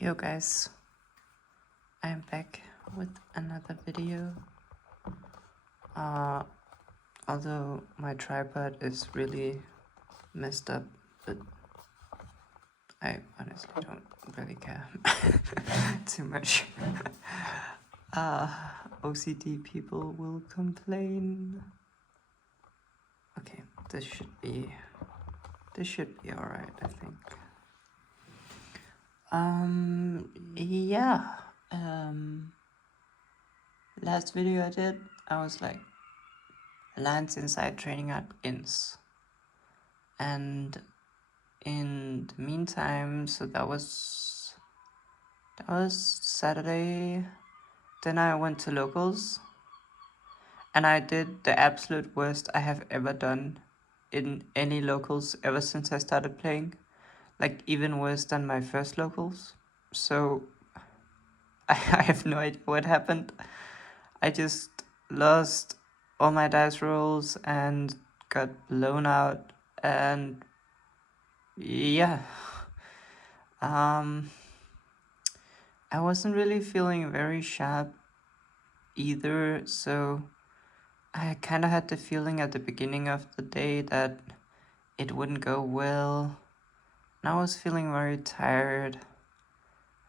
Yo guys, I am back with another video. Although my tripod is really messed up, but I honestly don't really care too much. OCD people will complain. Okay, this should be alright, I think. Yeah. Last video I did, I was like, Alliance Inside training out begins. And in the meantime, so that was Saturday. Then I went to locals, and I did the absolute worst I have ever done in any locals ever since I started playing. Like even worse than my first locals. So I have no idea what happened. I just lost all my dice rolls and got blown out, and yeah. I wasn't really feeling very sharp either, so I kind of had the feeling at the beginning of the day that it wouldn't go well. And I was feeling very tired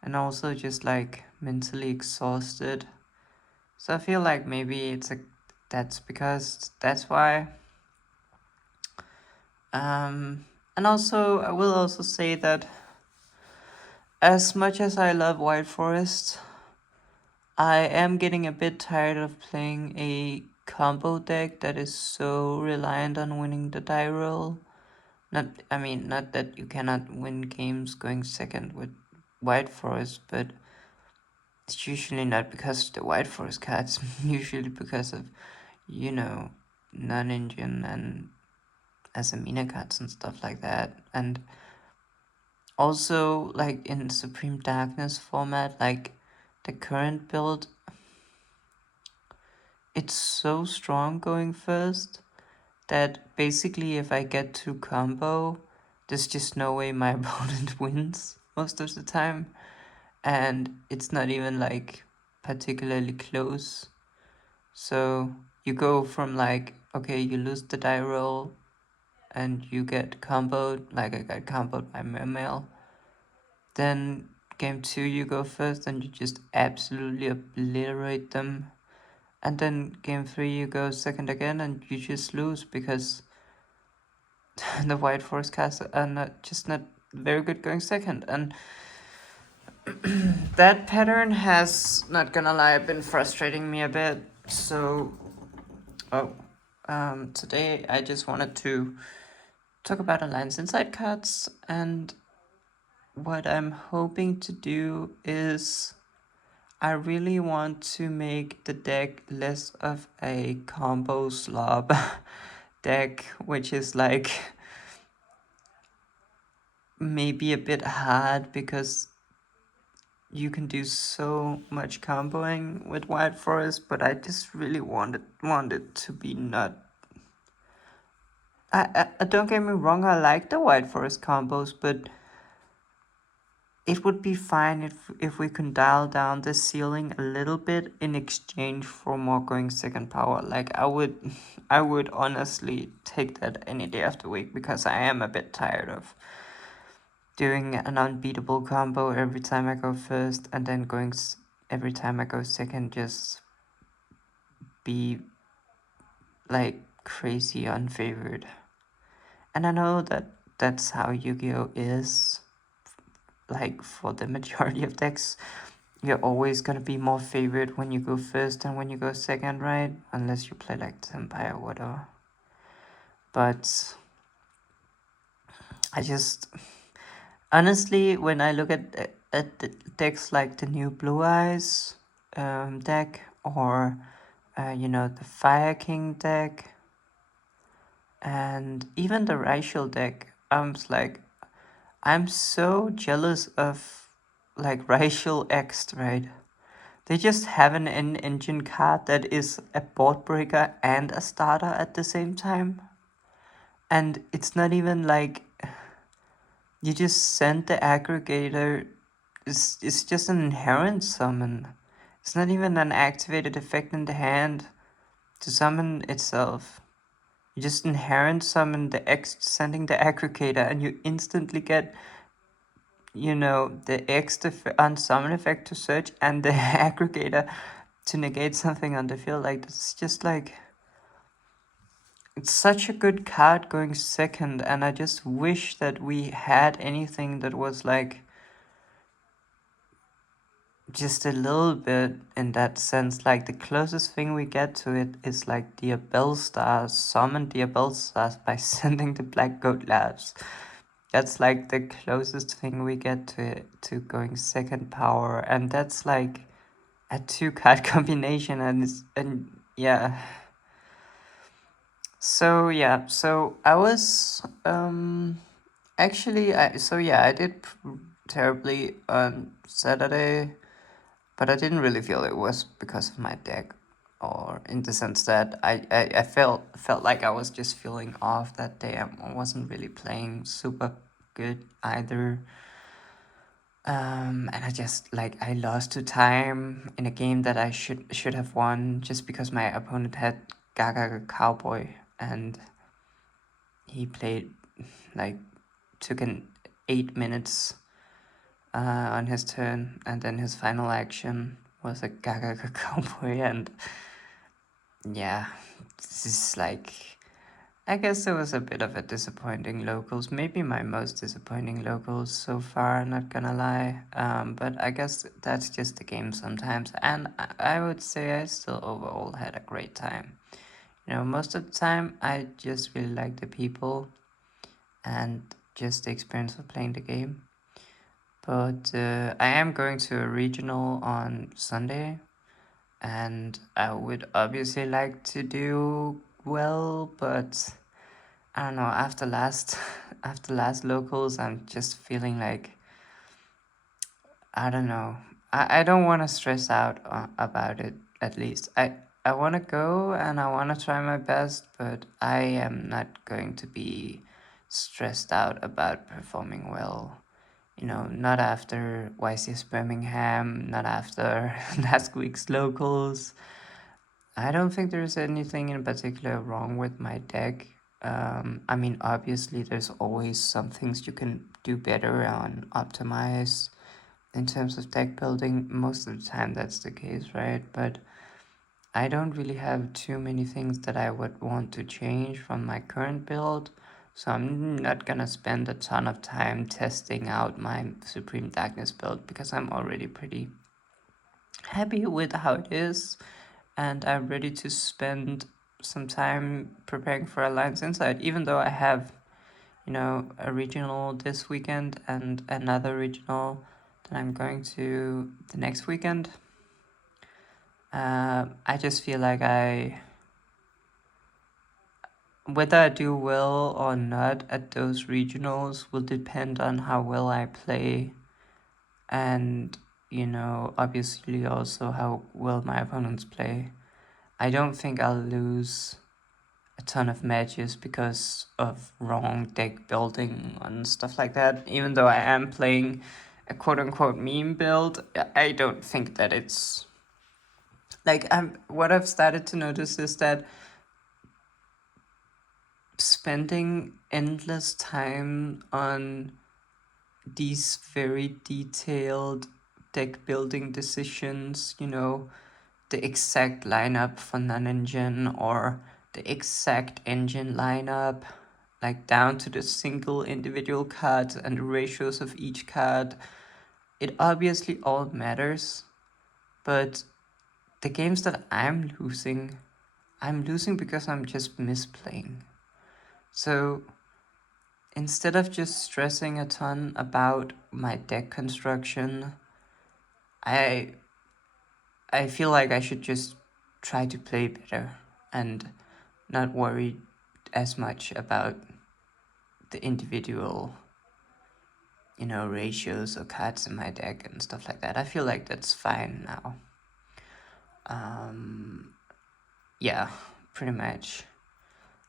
and also just like mentally exhausted. So I feel like maybe that's why. And also I will also say that as much as I love White Forest, I am getting a bit tired of playing a combo deck that is so reliant on winning the die roll. Not that you cannot win games going second with White Forest, but it's usually not because of the White Forest cards, usually because of, non-engine and Asamina cards and stuff like that. And also, like in Supreme Darkness format, like the current build, it's so strong going first that basically if I get to combo, there's just no way my opponent wins most of the time. And it's not even like particularly close. So you go from like, okay, you lose the die roll and you get comboed, like I got comboed by Mermail. Then game 2 you go first and you just absolutely obliterate them. And then game 3 you go second again and you just lose because the White Forest cards are not very good going second. And that pattern has, not gonna lie, been frustrating me a bit. So today I just wanted to talk about Alliance Inside cards, and what I'm hoping to do is I really want to make the deck less of a combo slob deck, which is like maybe a bit hard because you can do so much comboing with White Forest, but I just really want it to be not. I don't get me wrong, I like the White Forest combos, but it would be fine if we can dial down the ceiling a little bit in exchange for more going second power. Like I would honestly take that any day of the week, because I am a bit tired of doing an unbeatable combo every time I go first and then going every time I go second just be like crazy unfavored. And I know that that's how Yu-Gi-Oh is. Like for the majority of decks, you're always gonna be more favored when you go first than when you go second, right? Unless you play like Empire or whatever. But I just honestly, when I look at the decks like the new Blue Eyes deck, or the Fire King deck, and even the Racial deck, I'm so jealous of like Racial X, right? They just have an engine card that is a board breaker and a starter at the same time. And it's not even like you just send the aggregator it's just an inherent summon. It's not even an activated effect in the hand to summon itself. You just inherent summon the sending the aggregator, and you instantly get, the unsummon effect to search and the aggregator to negate something on the field. Like, it's just like, it's such a good card going second, and I just wish that we had anything that was like just a little bit in that sense. Like, the closest thing we get to it is like the Abel Stars, summon the Abel Stars by sending the Black Goat Labs. That's like the closest thing we get to going second power, and that's like a 2-card combination, and yeah. So I was actually I did terribly on Saturday, but I didn't really feel it was because of my deck, or in the sense that I felt like I was just feeling off that day. I wasn't really playing super good either. And I just like I lost to time in a game that I should have won, just because my opponent had Gaga Cowboy, and he played like took an 8 minutes on his turn, and then his final action was a Gaga Cowboy, and yeah, this is like, I guess it was a bit of a disappointing locals, maybe my most disappointing locals so far, not gonna lie. But I guess that's just the game sometimes, and I would say I still overall had a great time. Most of the time I just really like the people and just the experience of playing the game. But I am going to a regional on Sunday, and I would obviously like to do well, but I don't know, after last after last locals, I'm just feeling like, I don't know. I don't want to stress out about it, at least. I want to go and I want to try my best, but I am not going to be stressed out about performing well. Not after YCS Birmingham, not after last week's locals. I don't think there's anything in particular wrong with my deck. I mean, obviously, there's always some things you can do better on optimize in terms of deck building. Most of the time, that's the case, right? But I don't really have too many things that I would want to change from my current build. So I'm not gonna spend a ton of time testing out my Supreme Darkness build, because I'm already pretty happy with how it is, and I'm ready to spend some time preparing for Alliance Insight, even though I have, a regional this weekend and another regional that I'm going to the next weekend. I just feel like whether I do well or not at those regionals will depend on how well I play, and, obviously also how well my opponents play. I don't think I'll lose a ton of matches because of wrong deck building and stuff like that. Even though I am playing a quote-unquote meme build, I don't think that it's like, what I've started to notice is that spending endless time on these very detailed deck building decisions, the exact lineup for non-engine, or the exact engine lineup, like down to the single individual cards and the ratios of each card. It obviously all matters, but the games that I'm losing because I'm just misplaying. So instead of just stressing a ton about my deck construction, I feel like I should just try to play better and not worry as much about the individual, ratios or cards in my deck and stuff like that. I feel like that's fine now. Yeah, pretty much.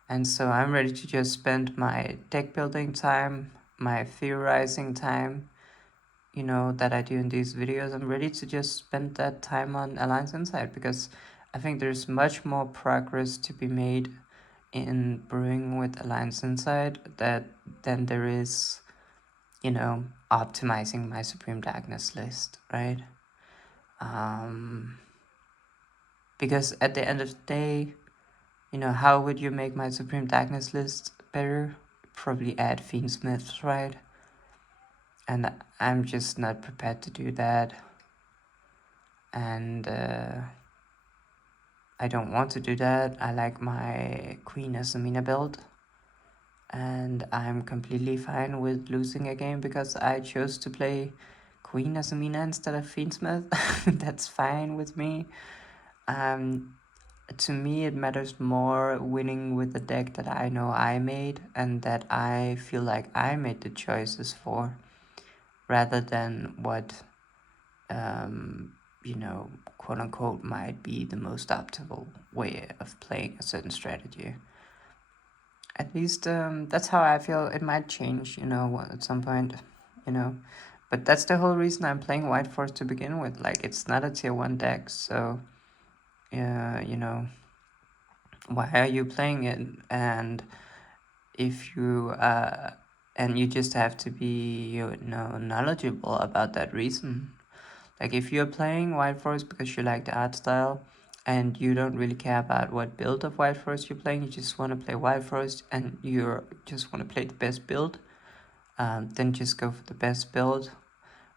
And so I'm ready to just spend my deck building time, my theorizing time, that I do in these videos, I'm ready to just spend that time on Alliance Insight, because I think there's much more progress to be made in brewing with Alliance Insight than there is, optimizing my Supreme Darkness list, right? Because at the end of the day, how would you make my Supreme Darkness list better? Probably add Fiendsmiths, right? And I'm just not prepared to do that. And I don't want to do that. I like my Queen Asamina build. And I'm completely fine with losing a game because I chose to play Queen Asamina instead of Fiendsmith. That's fine with me. To me, it matters more winning with the deck that I know I made and that I feel like I made the choices for, rather than what, quote unquote, might be the most optimal way of playing a certain strategy. At least that's how I feel. It might change, at some point, But that's the whole reason I'm playing White Force to begin with. Like, it's not a tier 1 deck, so, why are you playing it? And if you and you just have to be knowledgeable about that reason. Like, if you're playing White Forest because you like the art style and you don't really care about what build of White Forest you're playing, you just want to play White Forest and you just want to play the best build, then just go for the best build.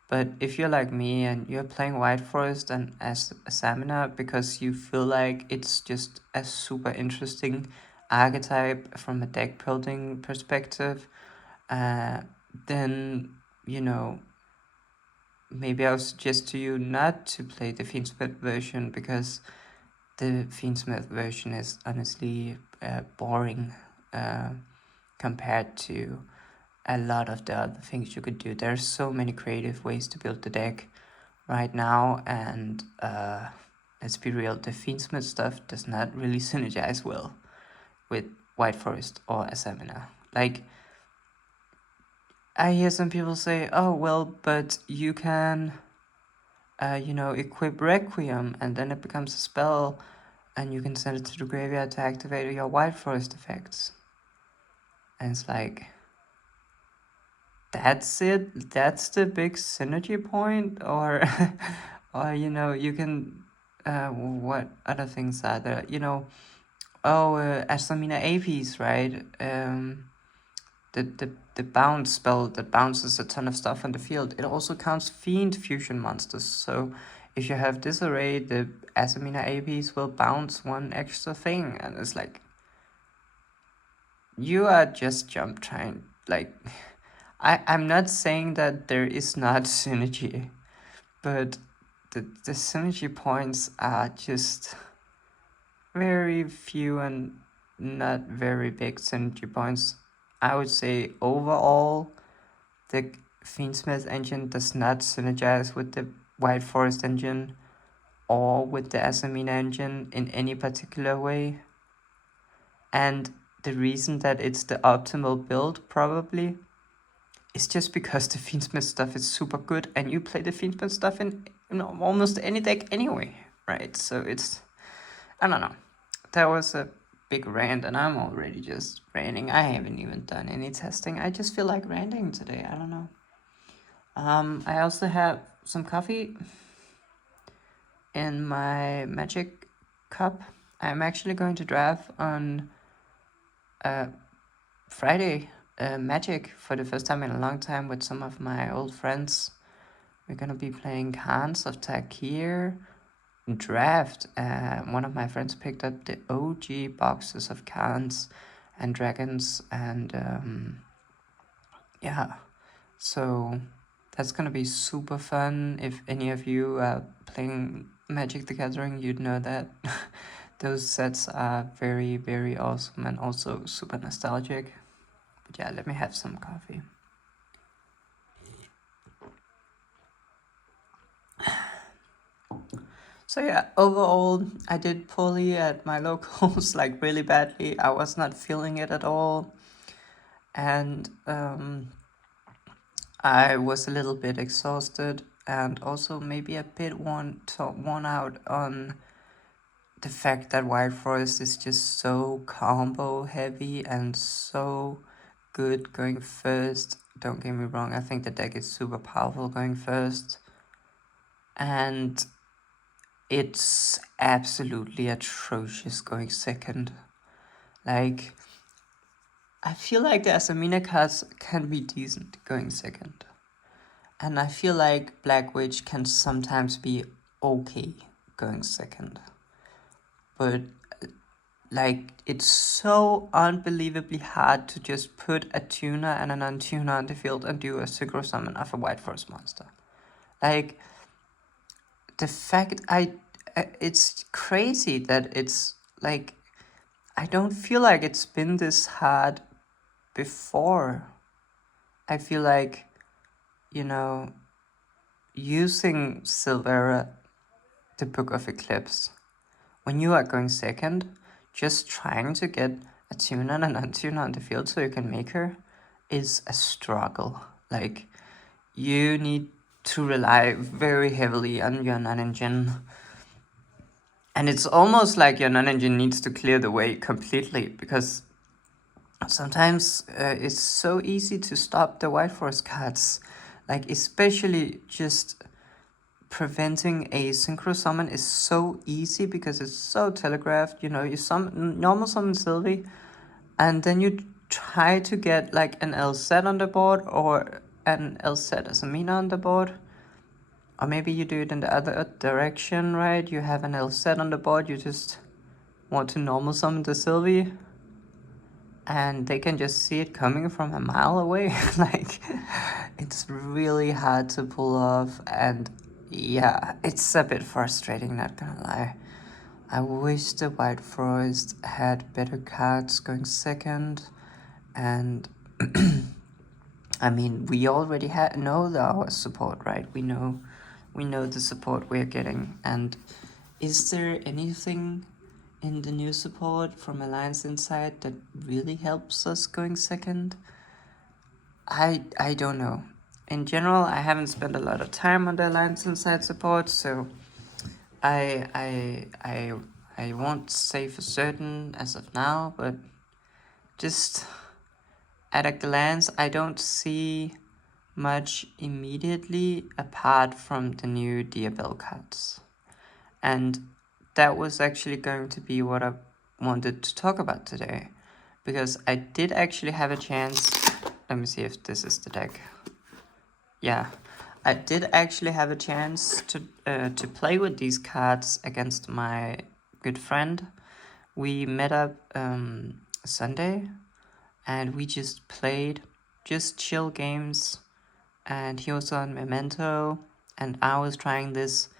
But if you're like me and you're playing White Forest and as a Samina because you feel like it's just a super interesting archetype from a deck building perspective, then, maybe I'll suggest to you not to play the Fiendsmith version, because the Fiendsmith version is honestly boring compared to a lot of the other things you could do. There's so many creative ways to build the deck right now, and let's be real, the Fiendsmith stuff does not really synergize well with White Forest or Asamina. Like, I hear some people say, oh, well, but you can, equip Requiem, and then it becomes a spell, and you can send it to the graveyard to activate your White Forest effects. And it's like, that's it? That's the big synergy point? Or, or you can, what other things are there? Asamina APs, right? The bounce spell that bounces a ton of stuff on the field, it also counts Fiend fusion monsters. So if you have Disarray, the Asamina APs will bounce one extra thing, and it's like, you are just jump trying. Like, I'm not saying that there is not synergy, but the synergy points are just very few and not very big synergy points. I would say overall, the Fiendsmith engine does not synergize with the White Forest engine or with the Asamina engine in any particular way. And the reason that it's the optimal build, probably, is just because the Fiendsmith stuff is super good, and you play the Fiendsmith stuff in almost any deck anyway, right? So it's, I don't know. That was a big rant, and I'm already just ranting. I haven't even done any testing. I just feel like ranting today. I don't know. I also have some coffee in my magic cup. I'm actually going to draft on Friday Magic for the first time in a long time with some of my old friends. We're gonna be playing Khans of Takir draft. One of my friends picked up the OG boxes of Khans and Dragons, and yeah, so that's gonna be super fun. If any of you are playing Magic the Gathering, you'd know that those sets are very, very awesome and also super nostalgic. But yeah, let me have some coffee. So yeah, overall, I did poorly at my locals, like really badly. I was not feeling it at all. And I was a little bit exhausted and also maybe a bit worn out on the fact that White Forest is just so combo heavy and so good going first. Don't get me wrong, I think the deck is super powerful going first. And it's absolutely atrocious going second. Like, I feel like the Asamina cards can be decent going second. And I feel like Black Witch can sometimes be okay going second. But like, it's so unbelievably hard to just put a tuner and an untuner on the field and do a synchro summon of a White Forest monster. Like, the fact it's crazy that it's like, I don't feel like it's been this hard before. I feel like, using Silvera, the Book of Eclipse, when you are going second, just trying to get a tuner and an untuner on the field so you can make her is a struggle. Like, you need to rely very heavily on your non-engine. And it's almost like your non-engine needs to clear the way completely, because sometimes it's so easy to stop the White Forest cards. Like, especially just preventing a synchro summon is so easy because it's so telegraphed. You normal summon Sylvie, and then you try to get like an LZ on the board or an LZ as a Mina on the board. Or maybe you do it in the other direction, right? You have an LZ on the board, you just want to normal summon the Sylvie, and they can just see it coming from a mile away. Like, it's really hard to pull off, and yeah, it's a bit frustrating, not gonna lie. I wish the White Forest had better cards going second, and I mean, we already know our support, right? We know the support we're getting. And is there anything in the new support from Alliance Insight that really helps us going second? I don't know. In general, I haven't spent a lot of time on the Alliance Insight support, so I won't say for certain as of now, but just at a glance, I don't see much immediately apart from the new Diabell cards. And that was actually going to be what I wanted to talk about today, because I did actually have a chance. Let me see if this is the deck. Yeah, I did actually have a chance to play with these cards against my good friend. We met up Sunday, and we just played just chill games, and he was on Memento, and I was trying this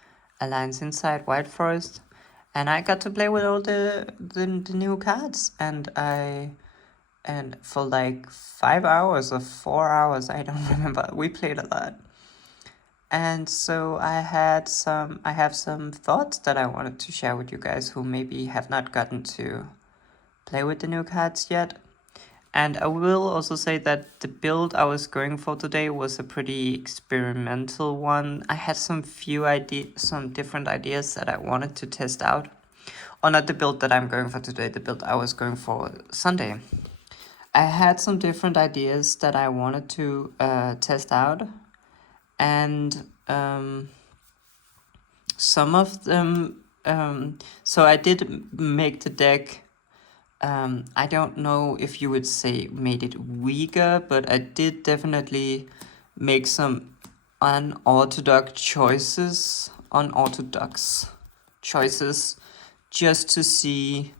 Alliance Inside White Forest, and I got to play with all the new cards, and for like 5 hours or 4 hours, I don't remember, we played a lot. And so I have some thoughts that I wanted to share with you guys who maybe have not gotten to play with the new cards yet. And I will also say that the build I was going for today was a pretty experimental one. I had some different ideas that I wanted to test out. Or not the build that I'm going for today, the build I was going for Sunday. I had some different ideas that I wanted to test out. And some of them, so I did make the deck. I don't know if you would say made it weaker, but I did definitely make some unorthodox choices just to see,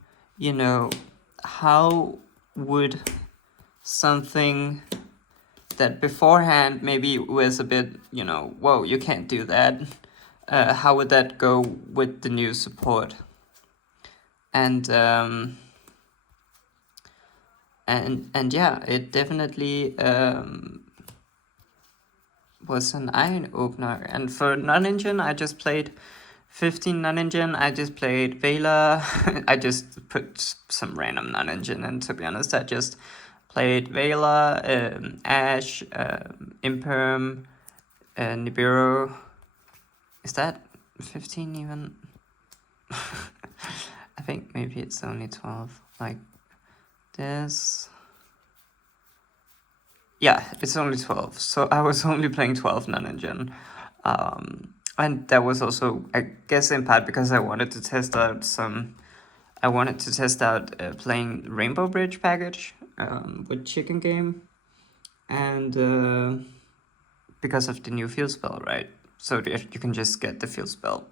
how would something that beforehand maybe was a bit, whoa, you can't do that. How would that go with the new support? And yeah, it definitely was an eye opener. And for non-engine, I just played 15 non-engine. I just played Vela. I just put some random non-engine, and to be honest, I just played Vela, Ash, Imperm, Nibiru. Is that 15 even? I think maybe it's only 12. Like this. Yeah, it's only 12. So I was only playing 12 non-engine. And that was also, I guess, in part because I wanted to test out playing Rainbow Bridge package with Chicken Game. And because of the new field spell, right? So you can just get the field spell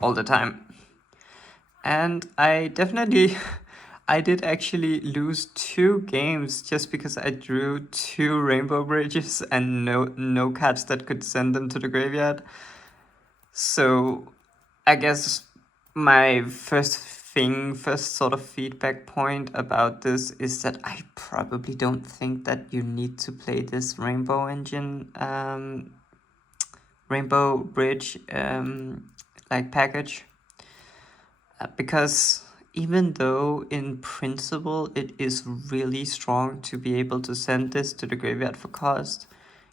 all the time. And I did actually lose 2 games just because I drew 2 rainbow bridges and no cards that could send them to the graveyard. So I guess my first sort of feedback point about this is that I probably don't think that you need to play this rainbow engine, rainbow bridge like package. Because even though in principle it is really strong to be able to send this to the graveyard for cost,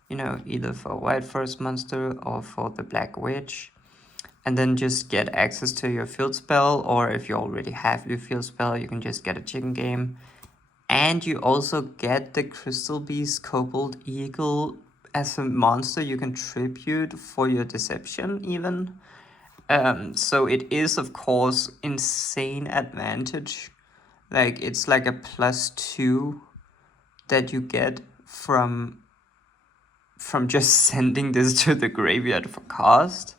either for White Forest monster or for the Black Witch, and then just get access to your field spell, or if you already have your field spell, you can just get a chicken game. And you also get the Crystal Beast Kobold Eagle as a monster you can tribute for your Deception even. So it is, of course, insane advantage. Like, it's like a +2 that you get from just sending this to the graveyard for cost.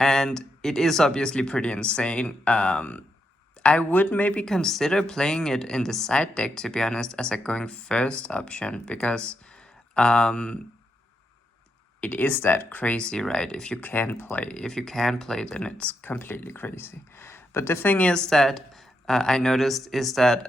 And it is obviously pretty insane. I would maybe consider playing it in the side deck, to be honest, as a going first option, because it is that crazy, right? If you can play, then it's completely crazy. But the thing is that I noticed is that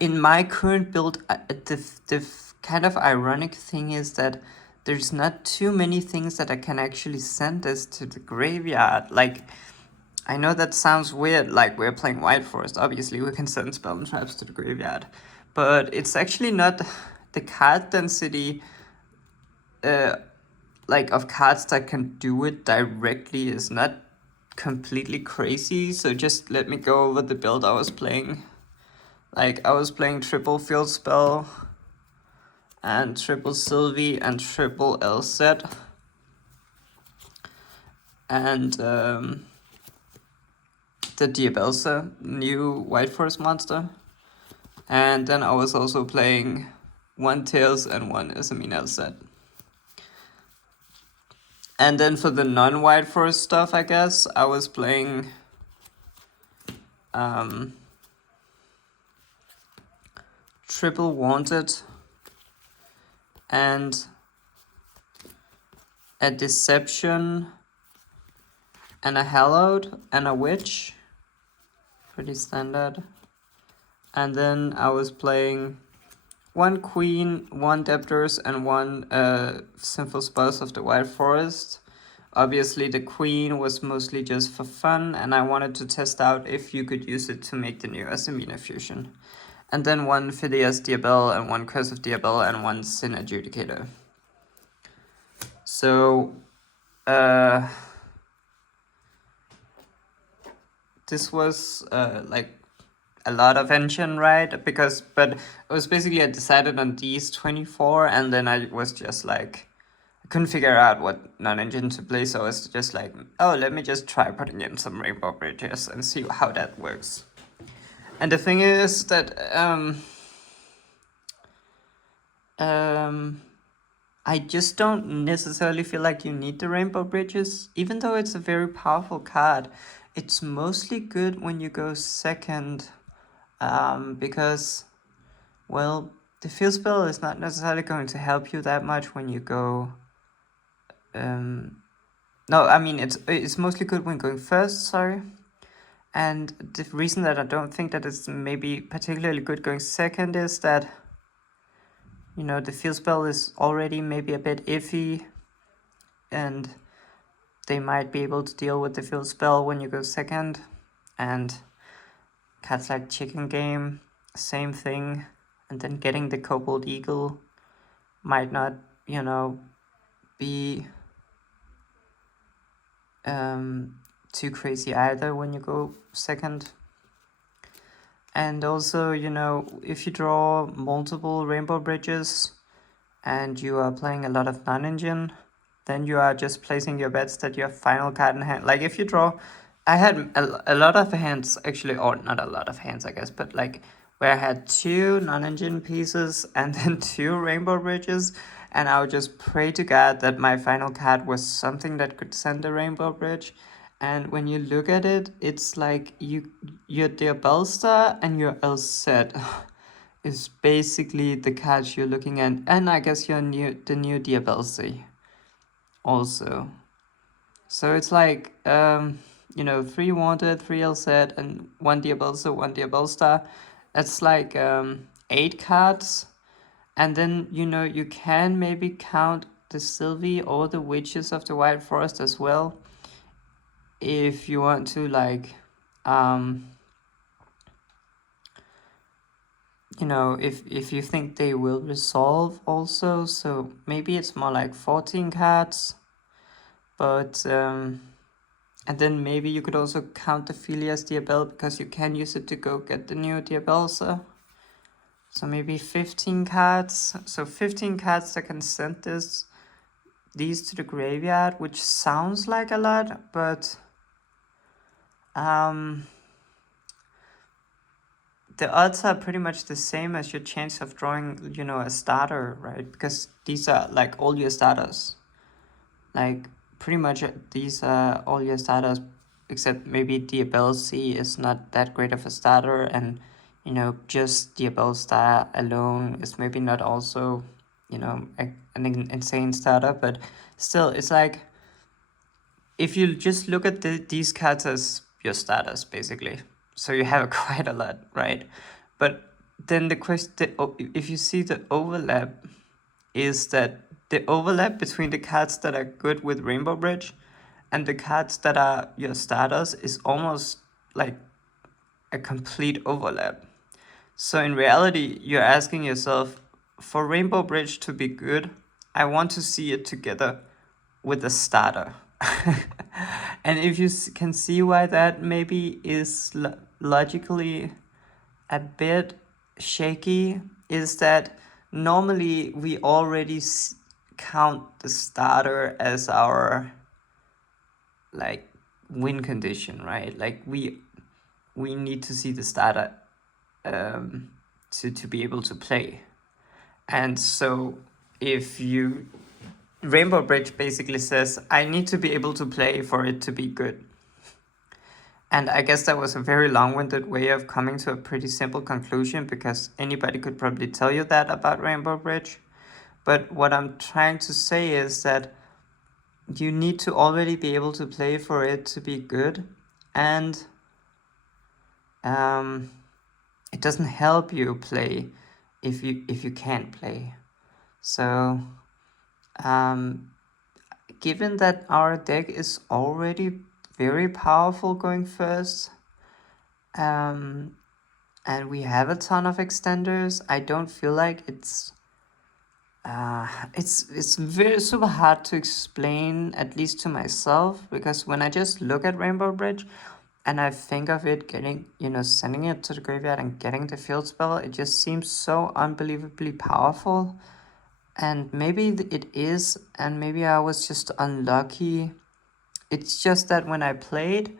in my current build, the kind of ironic thing is that there's not too many things that I can actually send this to the graveyard. Like, I know that sounds weird, like we're playing White Forest, obviously we can send spell and traps to the graveyard, but it's actually not the card density like of cards that can do it directly is not completely crazy. So just let me go over the build I was playing. Like, I was playing triple field spell and triple Sylvie and triple Elset. And the Diabelsa, new White Forest monster. And then I was also playing 1 Tails and 1 Esamine Elset. And then for the non-White Forest stuff, I guess, I was playing triple Wanted and a Deception and a Hallowed and a Witch. Pretty standard. And then I was playing 1 Queen, 1 Debtors, and 1 Sinful Spouse of the White Forest. Obviously, the Queen was mostly just for fun, and I wanted to test out if you could use it to make the new Asamina fusion. And then 1 Phileas Diabel, and 1 Curse of Diabel, and 1 Sin Adjudicator. So, this was like a lot of engine, right? But it was basically I decided on these 24, and then I was just like, I couldn't figure out what non-engine to play, so I was just like, oh, let me just try putting in some rainbow bridges and see how that works. And the thing is that I just don't necessarily feel like you need the rainbow bridges, even though it's a very powerful card. It's mostly good when you go second, because, well, the field spell is not necessarily going to help you that much when you go. No, I mean it's mostly good when going first. Sorry. And the reason that I don't think that it's maybe particularly good going second is that, the field spell is already maybe a bit iffy, and they might be able to deal with the field spell when you go second. And cards like Chicken Game, same thing. And then getting the Kobold Eagle might not, be too crazy either when you go second. And also, if you draw multiple Rainbow Bridges and you are playing a lot of non-engine, then you are just placing your bets that you have final card in hand. Like if you draw, I had a lot of hands actually, or not a lot of hands, I guess, but like where I had 2 non-engine pieces and then 2 Rainbow Bridges, and I would just pray to God that my final card was something that could send a Rainbow Bridge. And when you look at it, it's like your Diabellstar and your Elset is basically the cards you're looking at, and I guess the new Diabellstar also. So it's like 3 Wanted, 3 Elset, and 1 Diabellstar, 1 Diabellstar. That's like 8 cards. And then you can maybe count the Sylvie or the Witches of the White Forest as well, if you want to, like if you think they will resolve also. So maybe it's more like 14 cards. But and then maybe you could also count the Philias Diabell, because you can use it to go get the new Diabellstar. So maybe 15 cards. So 15 cards that can send these to the graveyard, which sounds like a lot, but the odds are pretty much the same as your chance of drawing, a starter, right? Because these are like all your starters. Like pretty much these are all your starters, except maybe Diabellstar is not that great of a starter, and just Diabellstar alone is maybe not also an insane starter. But still, it's like if you just look at these cards as your starters, basically, so you have quite a lot, right? But then the question, if you see the overlap, is that the overlap between the cards that are good with Rainbow Bridge and the cards that are your starters is almost like a complete overlap. So in reality, you're asking yourself, for Rainbow Bridge to be good, I want to see it together with a starter. And if you can see why that maybe is logically a bit shaky, is that normally we already count the starter as our like win condition, right? Like we need to see the starter to be able to play. And so if you Rainbow Bridge basically says, I need to be able to play for it to be good. And I guess that was a very long-winded way of coming to a pretty simple conclusion, because anybody could probably tell you that about Rainbow Bridge. But what I'm trying to say is that you need to already be able to play for it to be good. And it doesn't help you play if you can't play. So given that our deck is already very powerful going first, and we have a ton of extenders, I don't feel like it's very super hard to explain, at least to myself, because when I just look at Rainbow Bridge and I think of it getting, sending it to the graveyard and getting the field spell, it just seems so unbelievably powerful. And maybe it is, and maybe I was just unlucky. It's just that when I played,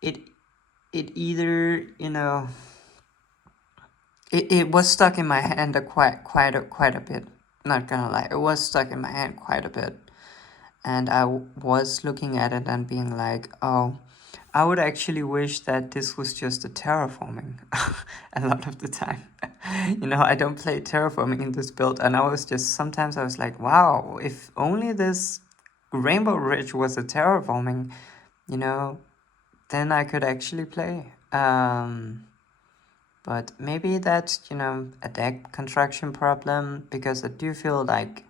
it either, it was stuck in my hand quite a bit. Not gonna lie, it was stuck in my hand quite a bit. And I was looking at it and being like, oh, I would actually wish that this was just a terraforming a lot of the time. I don't play terraforming in this build, and sometimes I was like, wow, if only this Rainbow Ridge was a terraforming, then I could actually play. But maybe that's, a deck construction problem, because I do feel like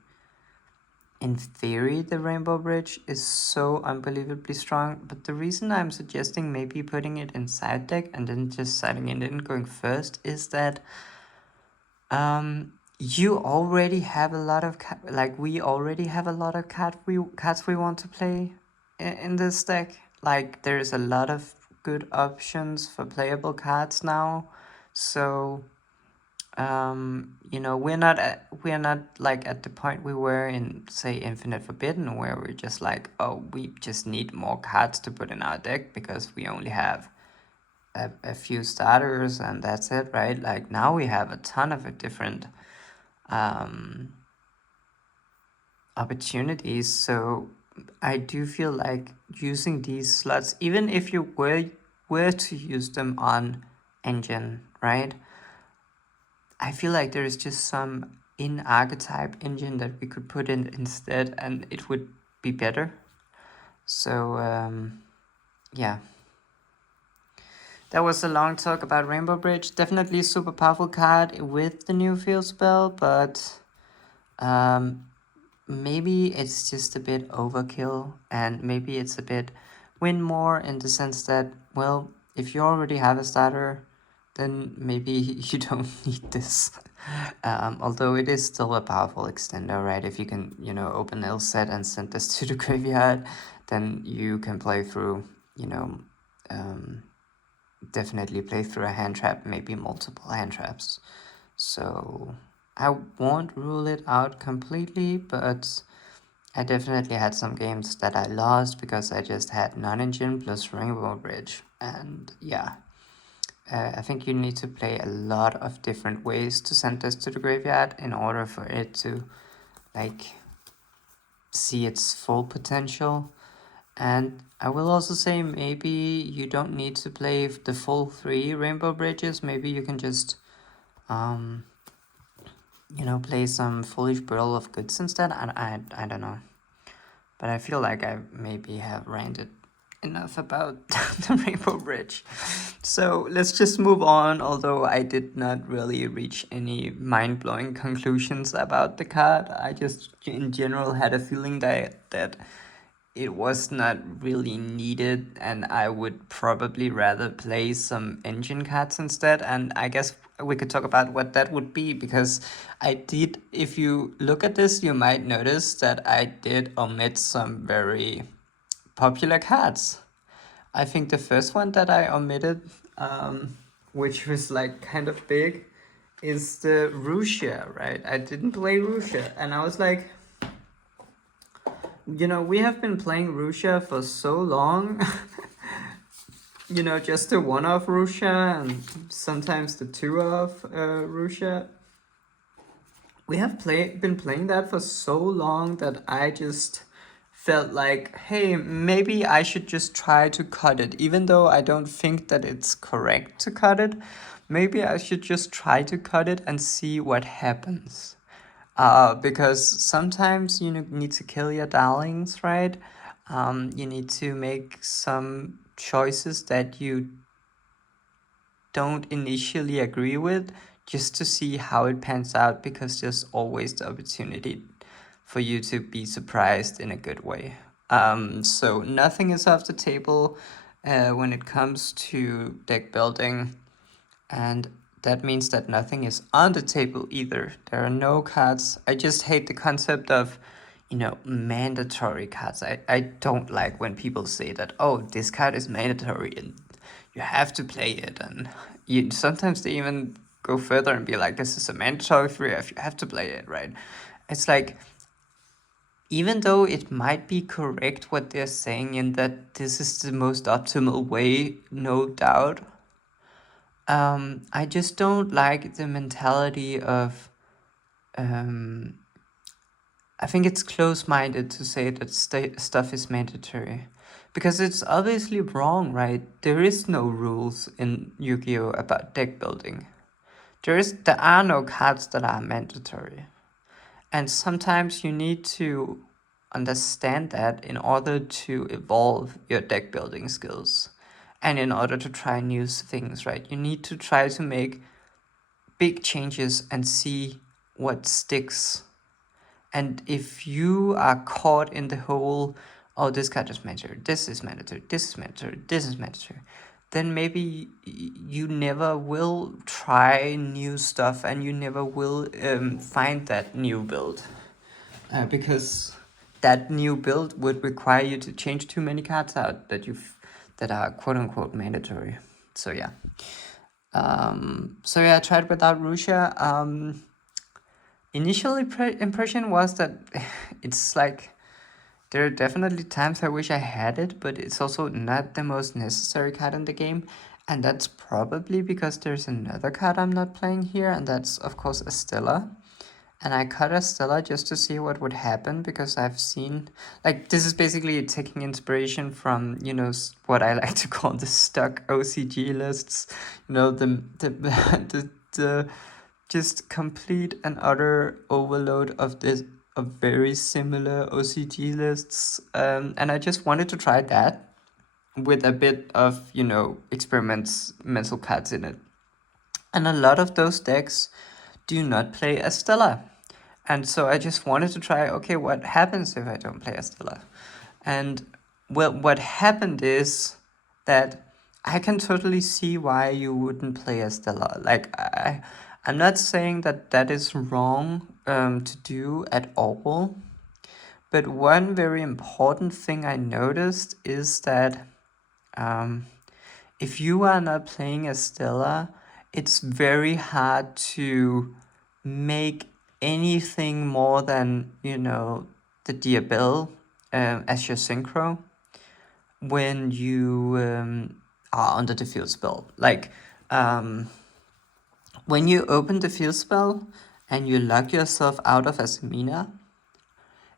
in theory, the Rainbow Bridge is so unbelievably strong, but the reason I'm suggesting maybe putting it in side deck and then just siding it in going first is that you already have a lot of we already have a lot of cards we want to play in this deck. Like there's a lot of good options for playable cards now, so we're not like at the point we were in, say, Infinite Forbidden, where we're just like, oh, we just need more cards to put in our deck because we only have a few starters and that's it, right? Like now we have a ton of different opportunities. So I do feel like using these slots, even if you were to use them on engine, right? I feel like there is just some in archetype engine that we could put in instead, and it would be better. So yeah, that was a long talk about Rainbow Bridge. Definitely a super powerful card with the new field spell, but maybe it's just a bit overkill, and maybe it's a bit win more in the sense that, well, if you already have a starter, then maybe you don't need this. Although it is still a powerful extender, right? If you can, open Ilset and send this to the graveyard, then you can play through, definitely play through a hand trap, maybe multiple hand traps. So I won't rule it out completely, but I definitely had some games that I lost because I just had non-engine plus Rainbow Bridge. And yeah, I think you need to play a lot of different ways to send this to the graveyard in order for it to like see its full potential. And I will also say maybe you don't need to play the full 3 Rainbow Bridges. Maybe you can just play some Foolish Burl of Goods instead. I don't know. But I feel like I maybe have ranted enough about the Rainbow Bridge. So let's just move on, although I did not really reach any mind-blowing conclusions about the card. I just in general had a feeling that it was not really needed, and I would probably rather play some engine cards instead. And I guess we could talk about what that would be, because if you look at this, you might notice that I did omit some very popular cards. I think the first one that I omitted, which was like kind of big, is the Rusia, right? I didn't play Rusia, and I was like, we have been playing Rusia for so long. Just the one of Rusia and sometimes the two of Rusia. We have been playing that for so long that I just felt like, hey, maybe I should just try to cut it. Even though I don't think that it's correct to cut it, maybe I should just try to cut it and see what happens. Because sometimes you need to kill your darlings, right? You need to make some choices that you don't initially agree with just to see how it pans out, because there's always the opportunity for you to be surprised in a good way. So nothing is off the table when it comes to deck building, and that means that nothing is on the table either. There are no cards. I just hate the concept of, mandatory cards. I don't like when people say that, oh, this card is mandatory and you have to play it. And sometimes they even go further and be like, this is a mandatory free if you have to play it, right? It's like, even though it might be correct what they're saying in that this is the most optimal way, no doubt, I just don't like the mentality of, I think it's close-minded to say that stuff is mandatory. Because it's obviously wrong, right? There is no rules in Yu-Gi-Oh! About deck building. There are no cards that are mandatory. And sometimes you need to understand that in order to evolve your deck building skills. And in order to try new things, right? You need to try to make big changes and see what sticks. And if you are caught in the whole, oh, this card is mandatory, this is mandatory, this is mandatory, this is mandatory, then maybe you never will try new stuff and you never will find that new build. Because that new build would require you to change too many cards out that are quote unquote mandatory. So yeah. I tried without Russia. Initial impression was that it's like there are definitely times I wish I had it, but it's also not the most necessary card in the game. And that's probably because there's another card I'm not playing here, and that's of course Estella. And I cut Estella just to see what would happen, because I've seen, like, this is basically taking inspiration from, you know, what I like to call the stuck OCG lists. You know, the just complete and utter overload of very similar OCG lists. And I just wanted to try that with a bit of, you know, experimental cards in it. And a lot of those decks do not play Estella. And so I just wanted to try, okay, what happens if I don't play Estella? And well, what happened is that I can totally see why you wouldn't play Estella. Like, I'm not saying that that is wrong to do at all. But one very important thing I noticed is that if you are not playing Estella, it's very hard to make anything more than, you know, the Diabelle as your synchro when you are under the field spell. Like, when you open the field spell and you lock yourself out of Asamina,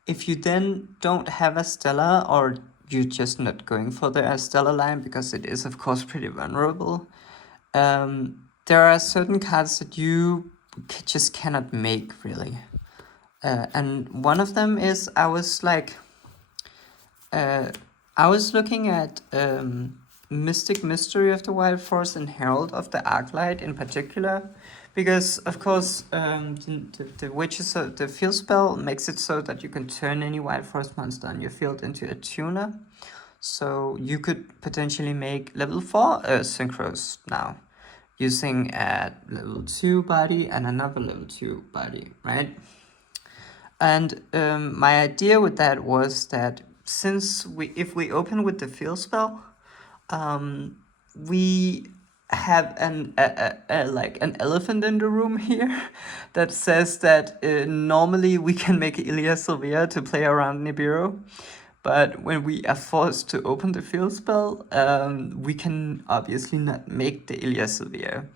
if you then don't have Estella, or you're just not going for the Estella line because it is of course pretty vulnerable, there are certain cards that you just cannot make, really. And one of them is, I was looking at Mystic Mystery of the Wild Forest and Herald of the Arclight in particular, because of course the witches, the field spell makes it so that you can turn any Wild Forest monster on your field into a tuner. So you could potentially make level 4 synchros now, using a level 2 body and another level 2 body, right? And my idea with that was that if we open with the field spell, we have an elephant in the room here that says that normally we can make Ilya Sylvia to play around Nibiru. But when we are forced to open the field spell, we can obviously not make the Ilya Sylvia.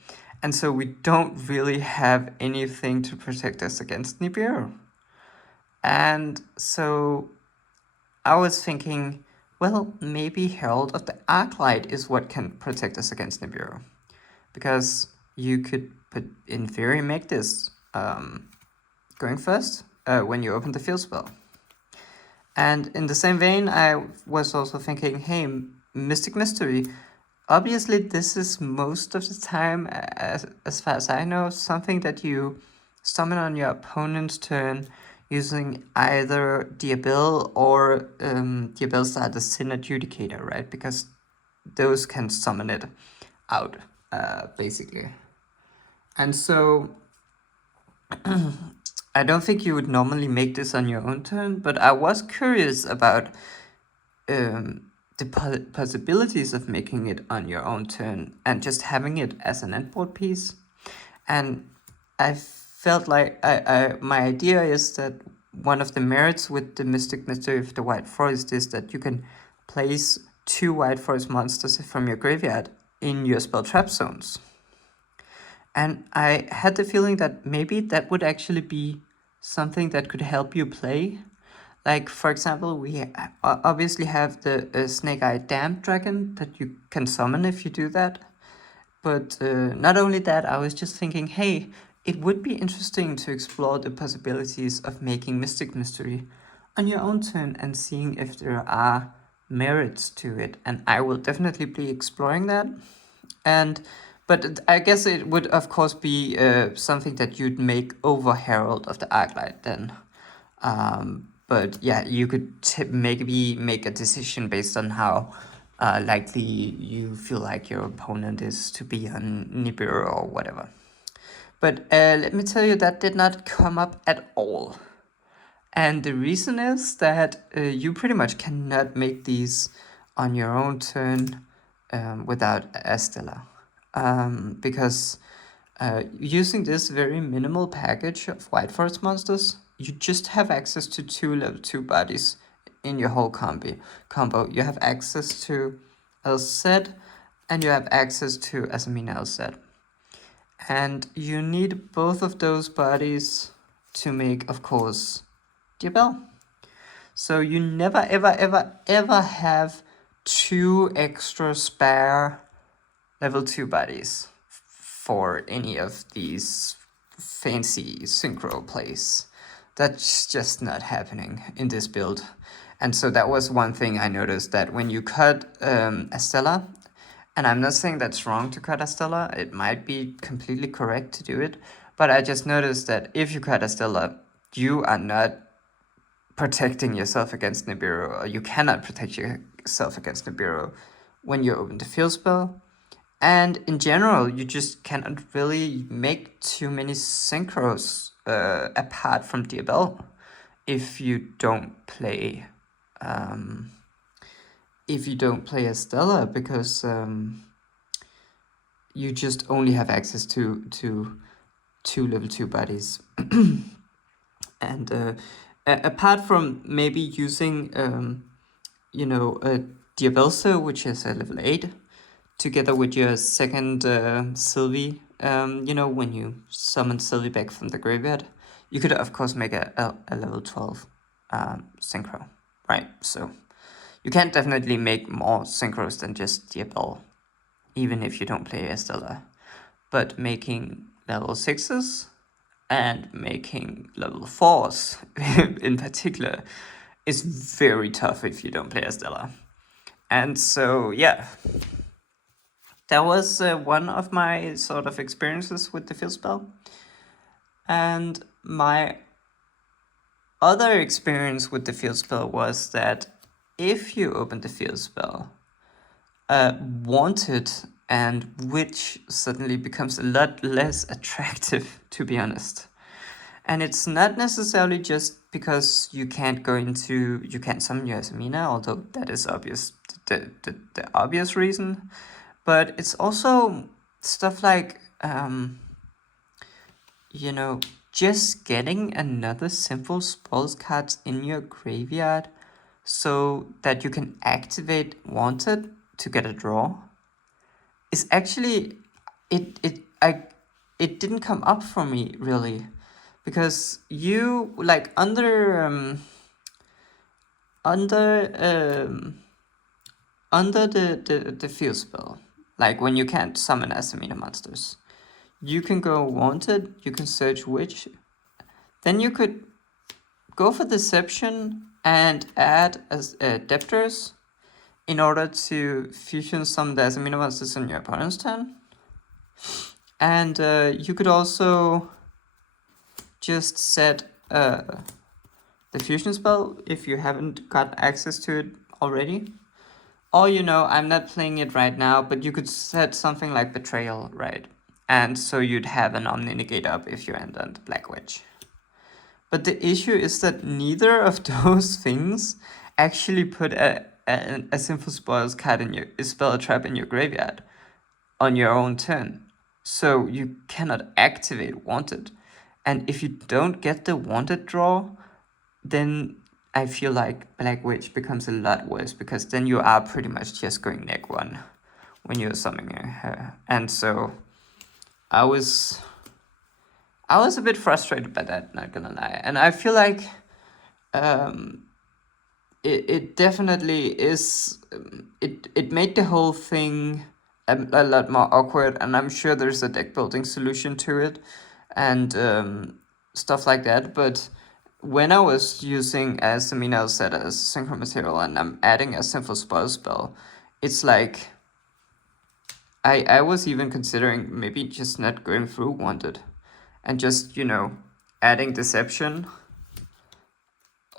And so we don't really have anything to protect us against Nibiru. And so I was thinking, well, maybe Herald of the Arclight is what can protect us against Nibiru. Because you could, in theory, make this going first when you open the field spell. And in the same vein, I was also thinking, hey, Mystic Mystery, obviously this is most of the time, as far as I know, something that you summon on your opponent's turn using either Diabelle or Diabelle's are the Sin Adjudicator, right? Because those can summon it out, basically. And so I don't think you would normally make this on your own turn, but I was curious about the possibilities of making it on your own turn and just having it as an endboard piece. And I felt like my idea is that one of the merits with the Mystic Mystery of the White Forest is that you can place 2 White Forest monsters from your graveyard in your spell trap zones. And I had the feeling that maybe that would actually be something that could help you play. Like, for example, we obviously have the Snake-Eyed Damned Dragon that you can summon if you do that. But not only that, I was just thinking, hey, it would be interesting to explore the possibilities of making Mystic Mystery on your own turn and seeing if there are merits to it. And I will definitely be exploring that. But I guess it would, of course, be something that you'd make over Herald of the Arclight then. But yeah, you could maybe make a decision based on how likely you feel like your opponent is to be on Nibiru or whatever. But let me tell you, that did not come up at all. And the reason is that you pretty much cannot make these on your own turn without a Stella. Because using this very minimal package of White Forest monsters, you just have access to 2 level 2 bodies in your whole combo. You have access to LZ, and you have access to Asamina LZ. And you need both of those bodies to make, of course, Diabell. So you never, ever, ever, ever have 2 extra spare level 2 bodies for any of these fancy synchro plays. That's just not happening in this build. And so that was one thing I noticed, that when you cut Estella, and I'm not saying that's wrong to cut Estella, it might be completely correct to do it, but I just noticed that if you cut Estella, you are not protecting yourself against Nibiru, or you cannot protect yourself against Nibiru when you open the field spell. And in general, you just cannot really make too many synchros apart from Diabell if you don't play Estella, because you just only have access to 2 level 2 bodies. And apart from maybe using a Diabelso, which is a level 8, together with your second Sylvie, when you summon Sylvie back from the graveyard, you could of course make a level 12 synchro, right? So you can definitely make more synchros than just Diabell, even if you don't play Estella. But making level 6s and making level 4s in particular is very tough if you don't play Estella. And so, yeah, that was one of my sort of experiences with the field spell. And my other experience with the field spell was that if you open the field spell, Wanted and Witch suddenly becomes a lot less attractive, to be honest. And it's not necessarily just because you can't summon your Asamina, although that is obvious, the obvious reason. But it's also stuff like, just getting another simple spells cards in your graveyard so that you can activate Wanted to get a draw is actually, it didn't come up for me really, because you like under the field spell, like when you can't summon Asamina monsters, you can go Wanted, you can search Witch, then you could go for Deception and add Debtors in order to fusion some of the Asamina monsters on your opponent's turn. And you could also just set the fusion spell if you haven't got access to it already. Or, I'm not playing it right now, but you could set something like Betrayal, right? And so you'd have an Omni Negate up if you end on the Black Witch. But the issue is that neither of those things actually put a simple spoils card in your spell trap in your graveyard on your own turn. So you cannot activate Wanted. And if you don't get the Wanted draw, then I feel like Black Witch becomes a lot worse, because then you are pretty much just going neg 1 when you're summoning her. And so I was a bit frustrated by that, not gonna lie. And I feel like it definitely is, it made the whole thing a lot more awkward, and I'm sure there's a deck building solution to it and stuff like that. But when I was using Asamina set as synchro material and I'm adding a simple spell, it's like I was even considering maybe just not going through Wanted and just, adding Deception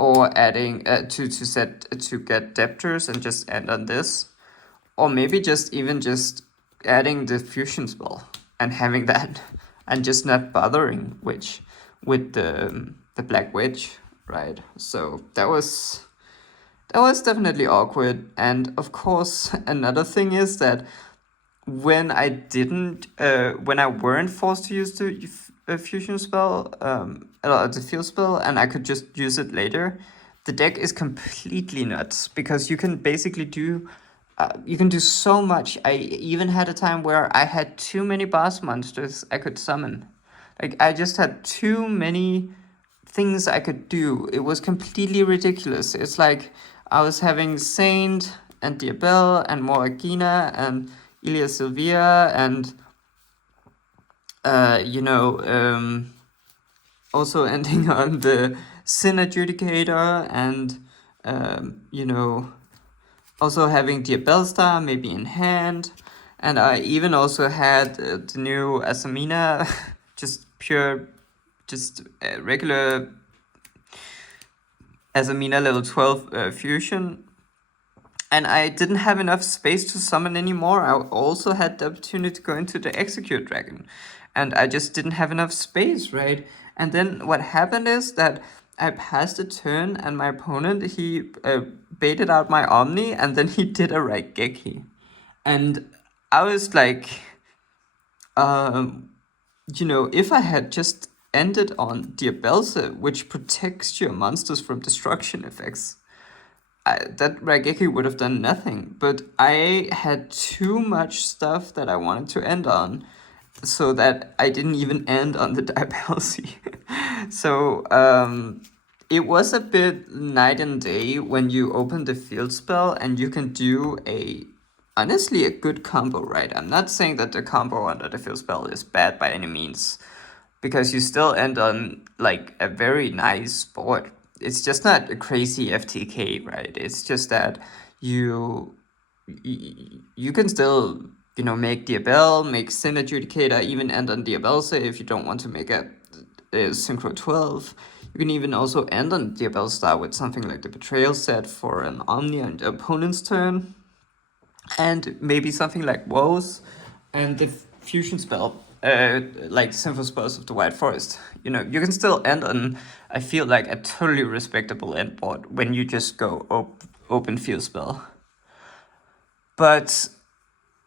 or adding to get debtors and just end on this, or maybe just adding the fusion spell and having that, and just not bothering with the black witch, right? So that was definitely awkward. And of course, another thing is that when I weren't forced to use the fusion spell, the field spell, and I could just use it later, the deck is completely nuts because you can basically do. You can do so much. I even had a time where I had too many boss monsters I could summon. Like, I just had too many things I could do. It was completely ridiculous. It's like I was having Saint and Diabel and Moragina and Ilia Sylvia and also ending on the Sin Adjudicator and also having Diabel Star maybe in hand. And I even also had the new Asamina, just regular Asamina level 12 fusion. And I didn't have enough space to summon anymore. I also had the opportunity to go into the Execute Dragon. And I just didn't have enough space, right? And then what happened is that I passed a turn and my opponent, he baited out my Omni and then he did a Raigeki. And I was like, if I had just ended on Diabelsa, which protects your monsters from destruction effects, that Raigeki would have done nothing. But I had too much stuff that I wanted to end on, so that I didn't even end on the Diabelsi. So it was a bit night and day when you open the field spell and you can do honestly a good combo, right? I'm not saying that the combo under the field spell is bad by any means, because you still end on like a very nice board. It's just not a crazy FTK, right? It's just that you can still make Diabel, make Sin Adjudicator, even end on Diabelsa if you don't want to make a Synchro 12. You can even also end on Diabel Star with something like the Betrayal set for an Omni on the opponent's turn. And maybe something like Woes and the fusion spell, like Sinful Spells of the White Forest. You can still end on, I feel like, a totally respectable end board when you just go open field spell. But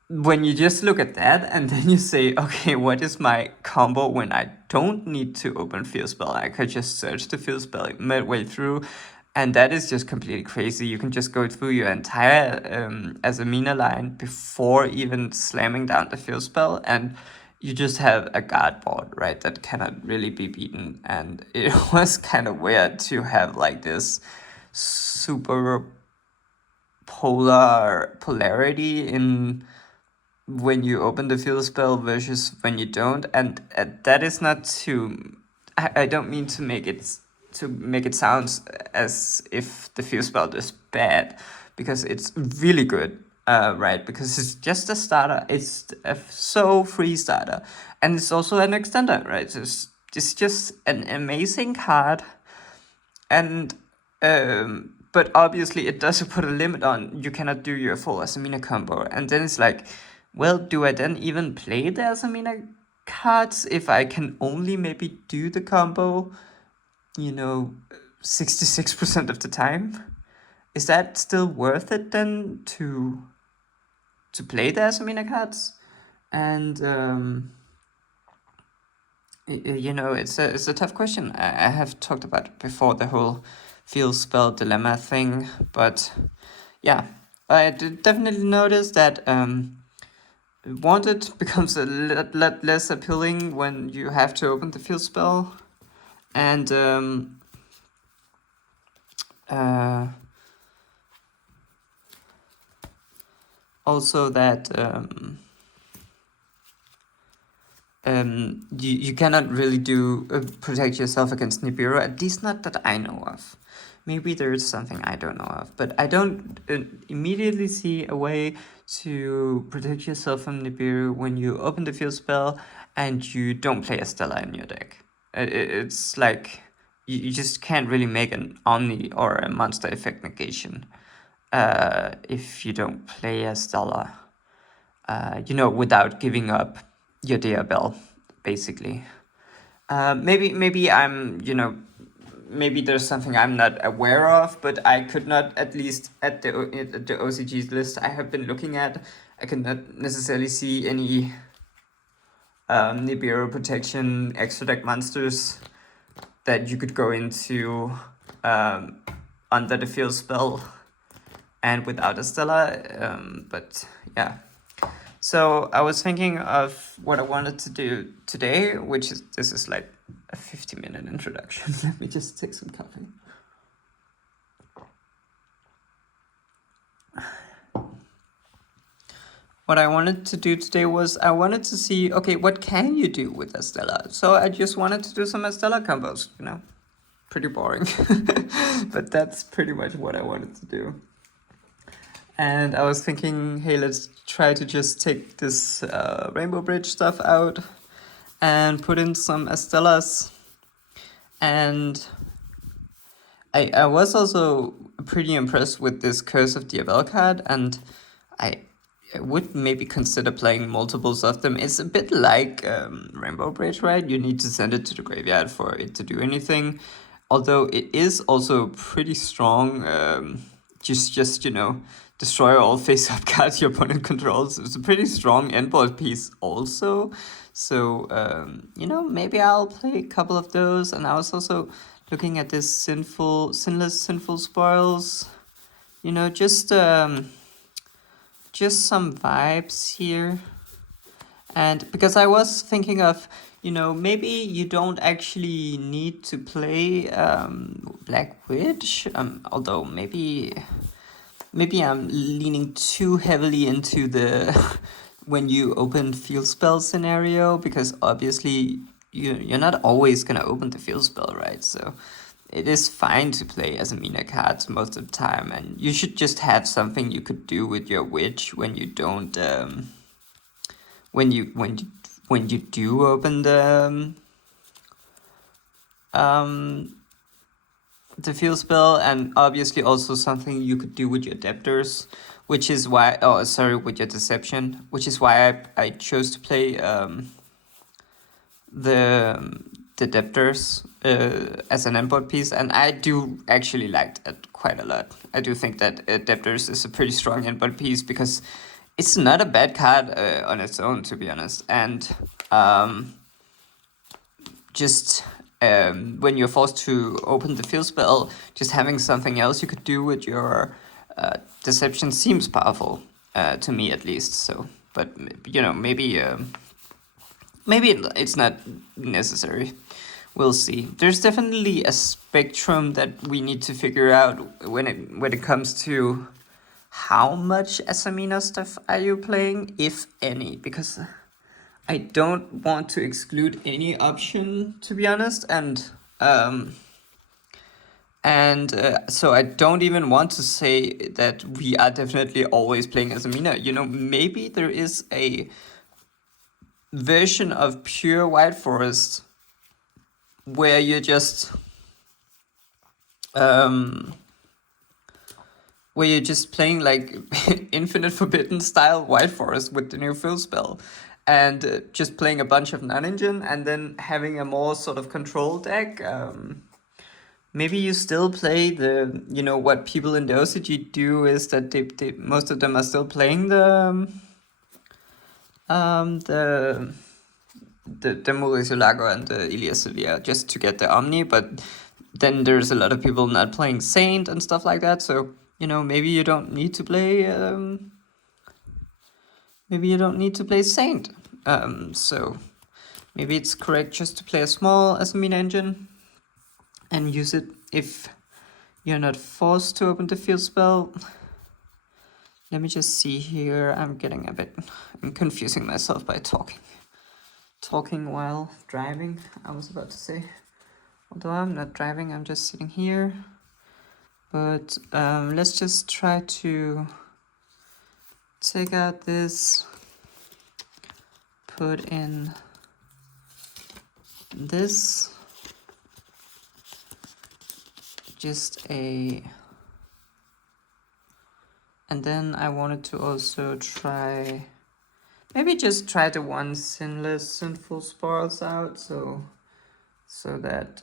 when you just look at that and then you say, okay, what is my combo when I don't need to open field spell? I could just search the field spell midway through, and that is just completely crazy. You can just go through your entire Asamina line before even slamming down the field spell, and you just have a guard board, right, that cannot really be beaten. And it was kind of weird to have like this super polarity in when you open the field spell versus when you don't. And that is not to, I don't mean to make it sound as if the field spell is bad, because it's really good, right? Because it's just a starter. It's a so free starter, and it's also an extender, right? It's just an amazing card, and but obviously it does put a limit on, you cannot do your full Asamina combo. And then it's like, well, do I then even play the Asamina cards if I can only maybe do the combo 66% of the time? Is that still worth it then to play the Asamina cards? And it's a tough question. I have talked about it before, the whole field spell dilemma thing, but yeah, I did definitely notice that Wanted becomes a lot less appealing when you have to open the field spell, and also that you cannot really do protect yourself against Nibiru, at least not that I know of. Maybe there is something I don't know of, but I don't immediately see a way to protect yourself from Nibiru when you open the field spell and you don't play a Stella in your deck. It's like you just can't really make an Omni or a monster effect negation if you don't play a Stella, without giving up your Diabell, basically. Maybe I'm, maybe there's something I'm not aware of, but I could not, at least at the OCG's list I have been looking at, I could not necessarily see any Nibiru protection extra deck monsters that you could go into under the field spell and without a Stella. But yeah. So I was thinking of what I wanted to do today, this is like a 50-minute introduction. Let me just take some coffee. What I wanted to do today was I wanted to see, okay, what can you do with Estella? So I just wanted to do some Estella combos, pretty boring. But that's pretty much what I wanted to do. And I was thinking, hey, let's try to just take this Rainbow Bridge stuff out and put in some Estellas. And I was also pretty impressed with this Curse of Diabell card, and I would maybe consider playing multiples of them. It's a bit like Rainbow Bridge, right? You need to send it to the graveyard for it to do anything. Although it is also pretty strong. Just destroy all face-up cards your opponent controls. It's a pretty strong endboard piece also. So, maybe I'll play a couple of those. And I was also looking at this sinless sinful spoils. Just some vibes here. And because I was thinking of, maybe you don't actually need to play Black Witch, although maybe I'm leaning too heavily into the when you open field spell scenario, because obviously you're not always gonna open the field spell, right? So it is fine to play as a Mina cards most of the time, and you should just have something you could do with your witch when you don't when you do open the field spell, and obviously also something you could do with your debtors, which is why with your deception, which is why I chose to play the debtors as an endboard piece, and I do actually like that quite a lot. I do think that debtors is a pretty strong endboard piece, because it's not a bad card on its own, to be honest, and when you're forced to open the field spell, just having something else you could do with your deception seems powerful, to me at least. So, but maybe it's not necessary. We'll see. There's definitely a spectrum that we need to figure out when it comes to how much Asamina stuff are you playing, if any, because I don't want to exclude any option, to be honest, and so I don't even want to say that we are definitely always playing Asamina. Maybe there is a version of pure White Forest where you're just playing like Infinite Forbidden style White Forest with the new field spell, and just playing a bunch of non-engine, and then having a more sort of control deck. Maybe you still play what people in the OCG do is that they most of them are still playing the Mauricio Lago and the Ilias Sevilla just to get the Omni, but then there's a lot of people not playing Saint and stuff like that, so maybe you don't need to play Saint. So maybe it's correct just to play a small Asamina engine and use it if you're not forced to open the field spell. Let me just see here. I'm confusing myself by talking while driving, I was about to say. Although I'm not driving, I'm just sitting here. But let's just try to take out this, put in this, just a... And then I wanted to also try... Maybe just try the one sinless sinful spores out, so that...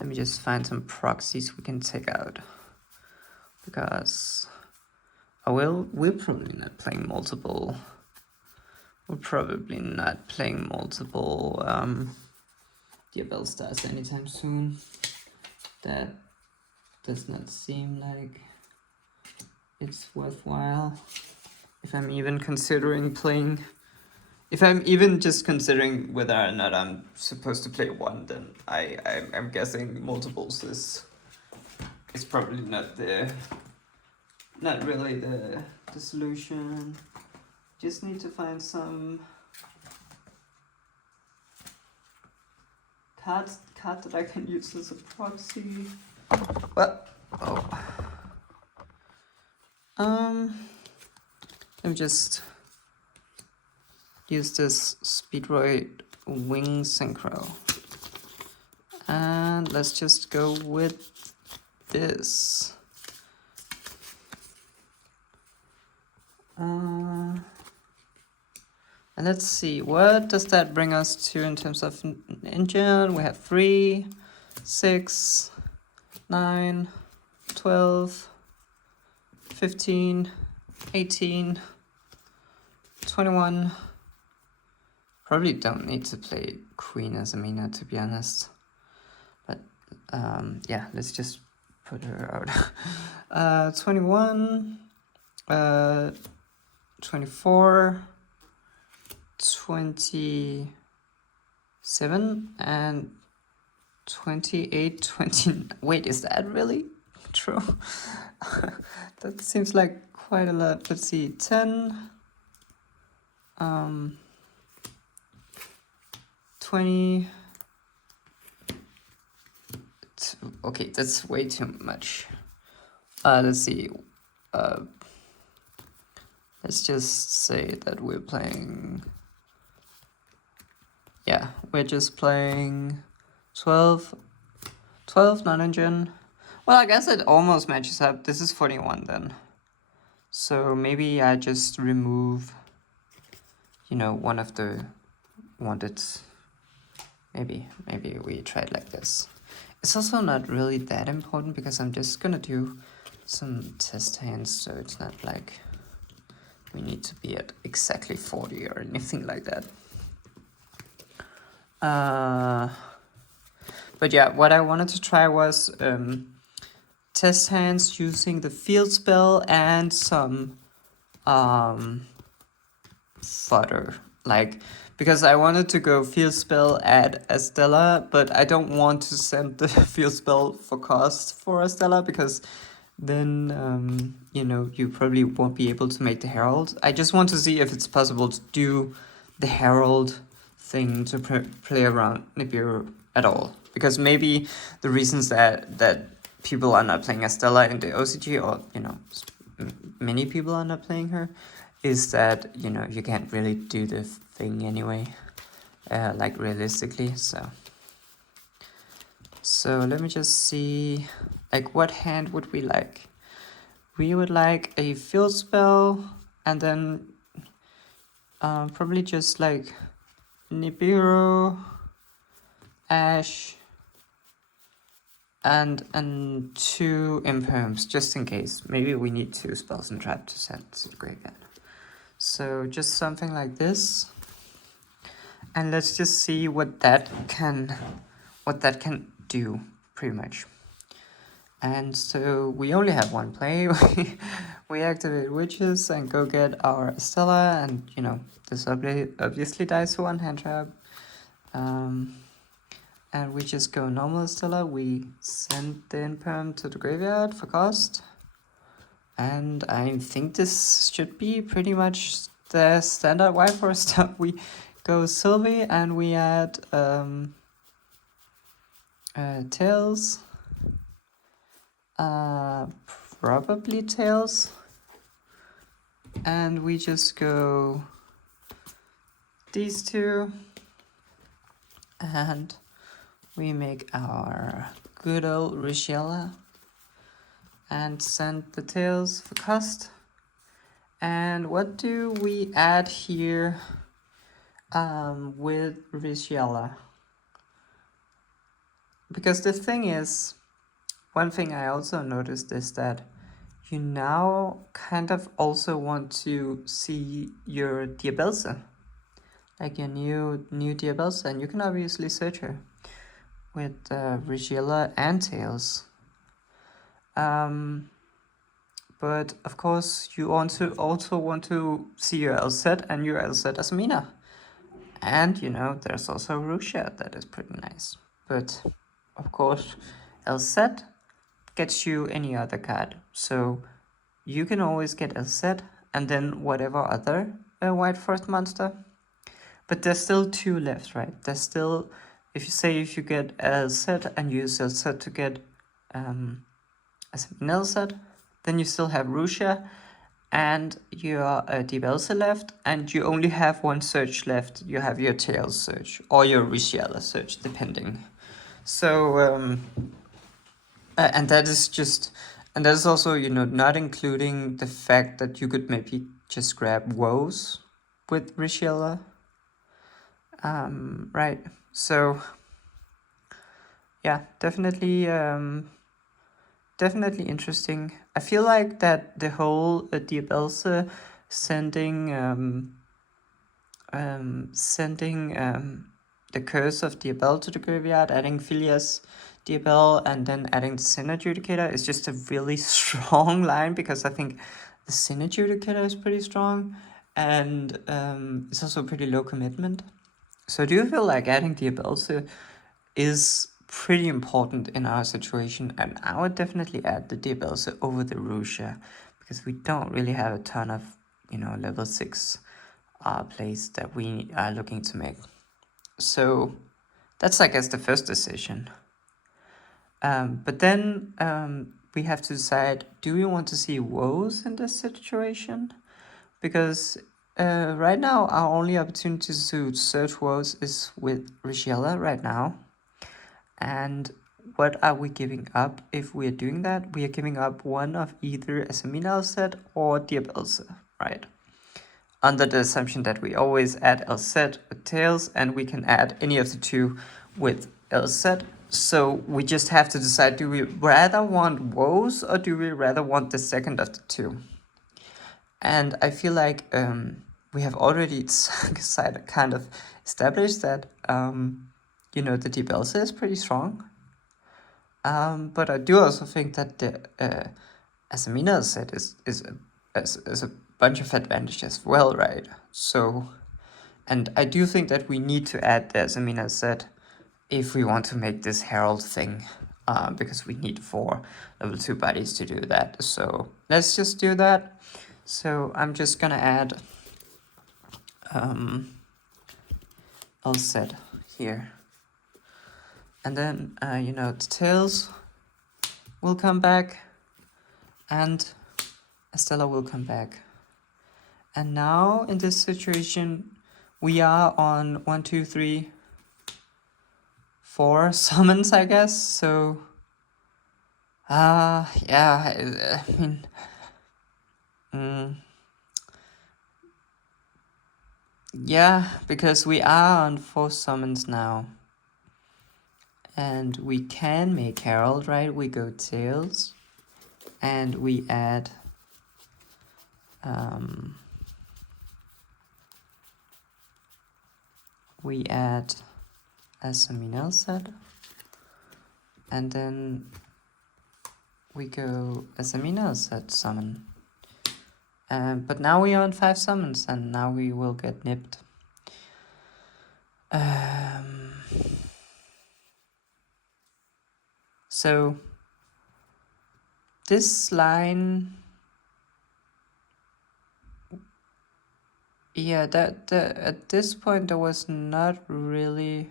let me just find some proxies we can take out. Because... we're probably not playing multiple... We're probably not playing multiple Diabell Stars anytime soon. That does not seem like it's worthwhile. If I'm even considering playing... If I'm even just considering whether or not I'm supposed to play one, then I'm guessing multiples is probably not really the solution. Just need to find some card that I can use as a proxy. What? Oh. Let me just use this Speedroid Wing Synchro. And let's just go with this. And let's see, what does that bring us to in terms of engine? We have 3, 6, 9, 12, 15, 18, 21. Probably don't need to play Queen as Amina, to be honest. But yeah, let's just put her out. 21, 24, 27, and 28, 20. Wait, is that really true? That seems like quite a lot. Let's see, 10, 20. Okay, that's way too much. Let's see. Let's just say that we're playing... Yeah, we're just playing 12 non-engine. Well, I guess it almost matches up. This is 41 then. So maybe I just remove, you know, one of the wanted. Maybe we try it like this. It's also not really that important because I'm just gonna do some test hands, so it's not like we need to be at exactly 40 or anything like that. But yeah, what I wanted to try was test hands using the field spell and some fodder, like, because I wanted to go field spell at Estella, but I don't want to send the field spell for cost for Estella because then you know, you probably won't be able to make the herald. I just want to see if it's possible to do the herald thing to play around Nibiru at all, because maybe the reasons that people are not playing Estella in the OCG, or you know, many people are not playing her, is that, you know, you can't really do the thing anyway, like realistically. So let me just see, like, what hand would we like? We would like a field spell, and then probably just like Nibiru, Ash, and 2 imperms, just in case. Maybe we need 2 spells and trap to send to the graveyard. So just something like this. And let's just see what that can do, pretty much. And so we only have one play. We activate witches and go get our Estella, and you know, this obviously dies to one hand trap. And we just go normal Estella. We send the imperm to the graveyard for cost. And I think this should be pretty much the standard white for stuff. We go Sylvie and we add Tails. Probably Tails. And we just go these 2. And we make our good old Richella and send the tails for cost. And what do we add here with Richella? Because the thing is, one thing I also noticed is that you now kind of also want to see your Diabelsa, like your new Diabelsa, and you can obviously search her with Richella and tails. But of course, you also want to see your LZ and your LZ Asmina. And you know, there's also Rusha that is pretty nice. But of course, LZ gets you any other card. So you can always get LZ and then whatever other White Forest monster. But there's still 2 left, right? There's still, if you get LZ and use LZ to get Asmina LZ, then you still have Rusha and your Dibelsa left, and you only have 1 search left. You have your Tails search or your Richella search, depending. So, and that is also, you know, not including the fact that you could maybe just grab Woes with Richella. Right. So, yeah, definitely interesting. I feel like that the whole Diabelsa sending the Curse of Diabel to the graveyard, adding Phileas Diabel, and then adding the Sin Adjudicator is just a really strong line, because I think the Sin Adjudicator is pretty strong, and it's also pretty low commitment. So do you feel like adding Diabelsa is pretty important in our situation? And I would definitely add the Diabelsa over the Rusha, because we don't really have a ton of, you know, level 6 plays that we are looking to make. So that's, I guess, the first decision. But then we have to decide, do we want to see Woes in this situation? Because right now our only opportunity to search Woes is with Richella right now. And what are we giving up if we are doing that? We are giving up one of either Asmina LZ or Diabelsa, right? Under the assumption that we always add LZ with tails, and we can add any of the 2 with LZ. So we just have to decide, do we rather want Woes or do we rather want the second of the 2? And I feel like we have already kind of established that you know, the Diabelsa is pretty strong. But I do also think that the Asmina set is a bunch of advantages as well, right? So, and I do think that we need to add the Asmina set if we want to make this Herald thing, because we need 4 level 2 bodies to do that. So let's just do that. So I'm just gonna add set here. And then, you know, the tails will come back, and Estella will come back. And now in this situation, we are on 1, 2, 3, 4 summons, I guess. So, yeah, I mean, yeah, because we are on 4 summons now. And we can make Herald, right? We go tails, and we add Asmina set, and then we go Asmina set summon. But now we are on 5 summons, and now we will get nipped. So this line, yeah, that at this point there was not really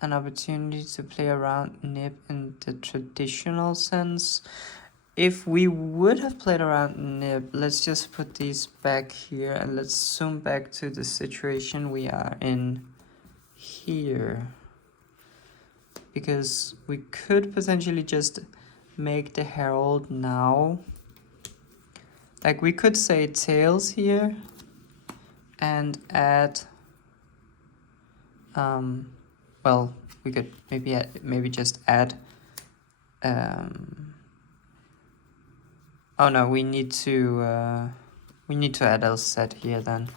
an opportunity to play around nip in the traditional sense. If we would have played around nip, let's just put these back here and let's zoom back to the situation we are in here. because we could potentially just make the herald now. Like we could say tails here and add, well, we could maybe just add, oh no, we need to add else set here then.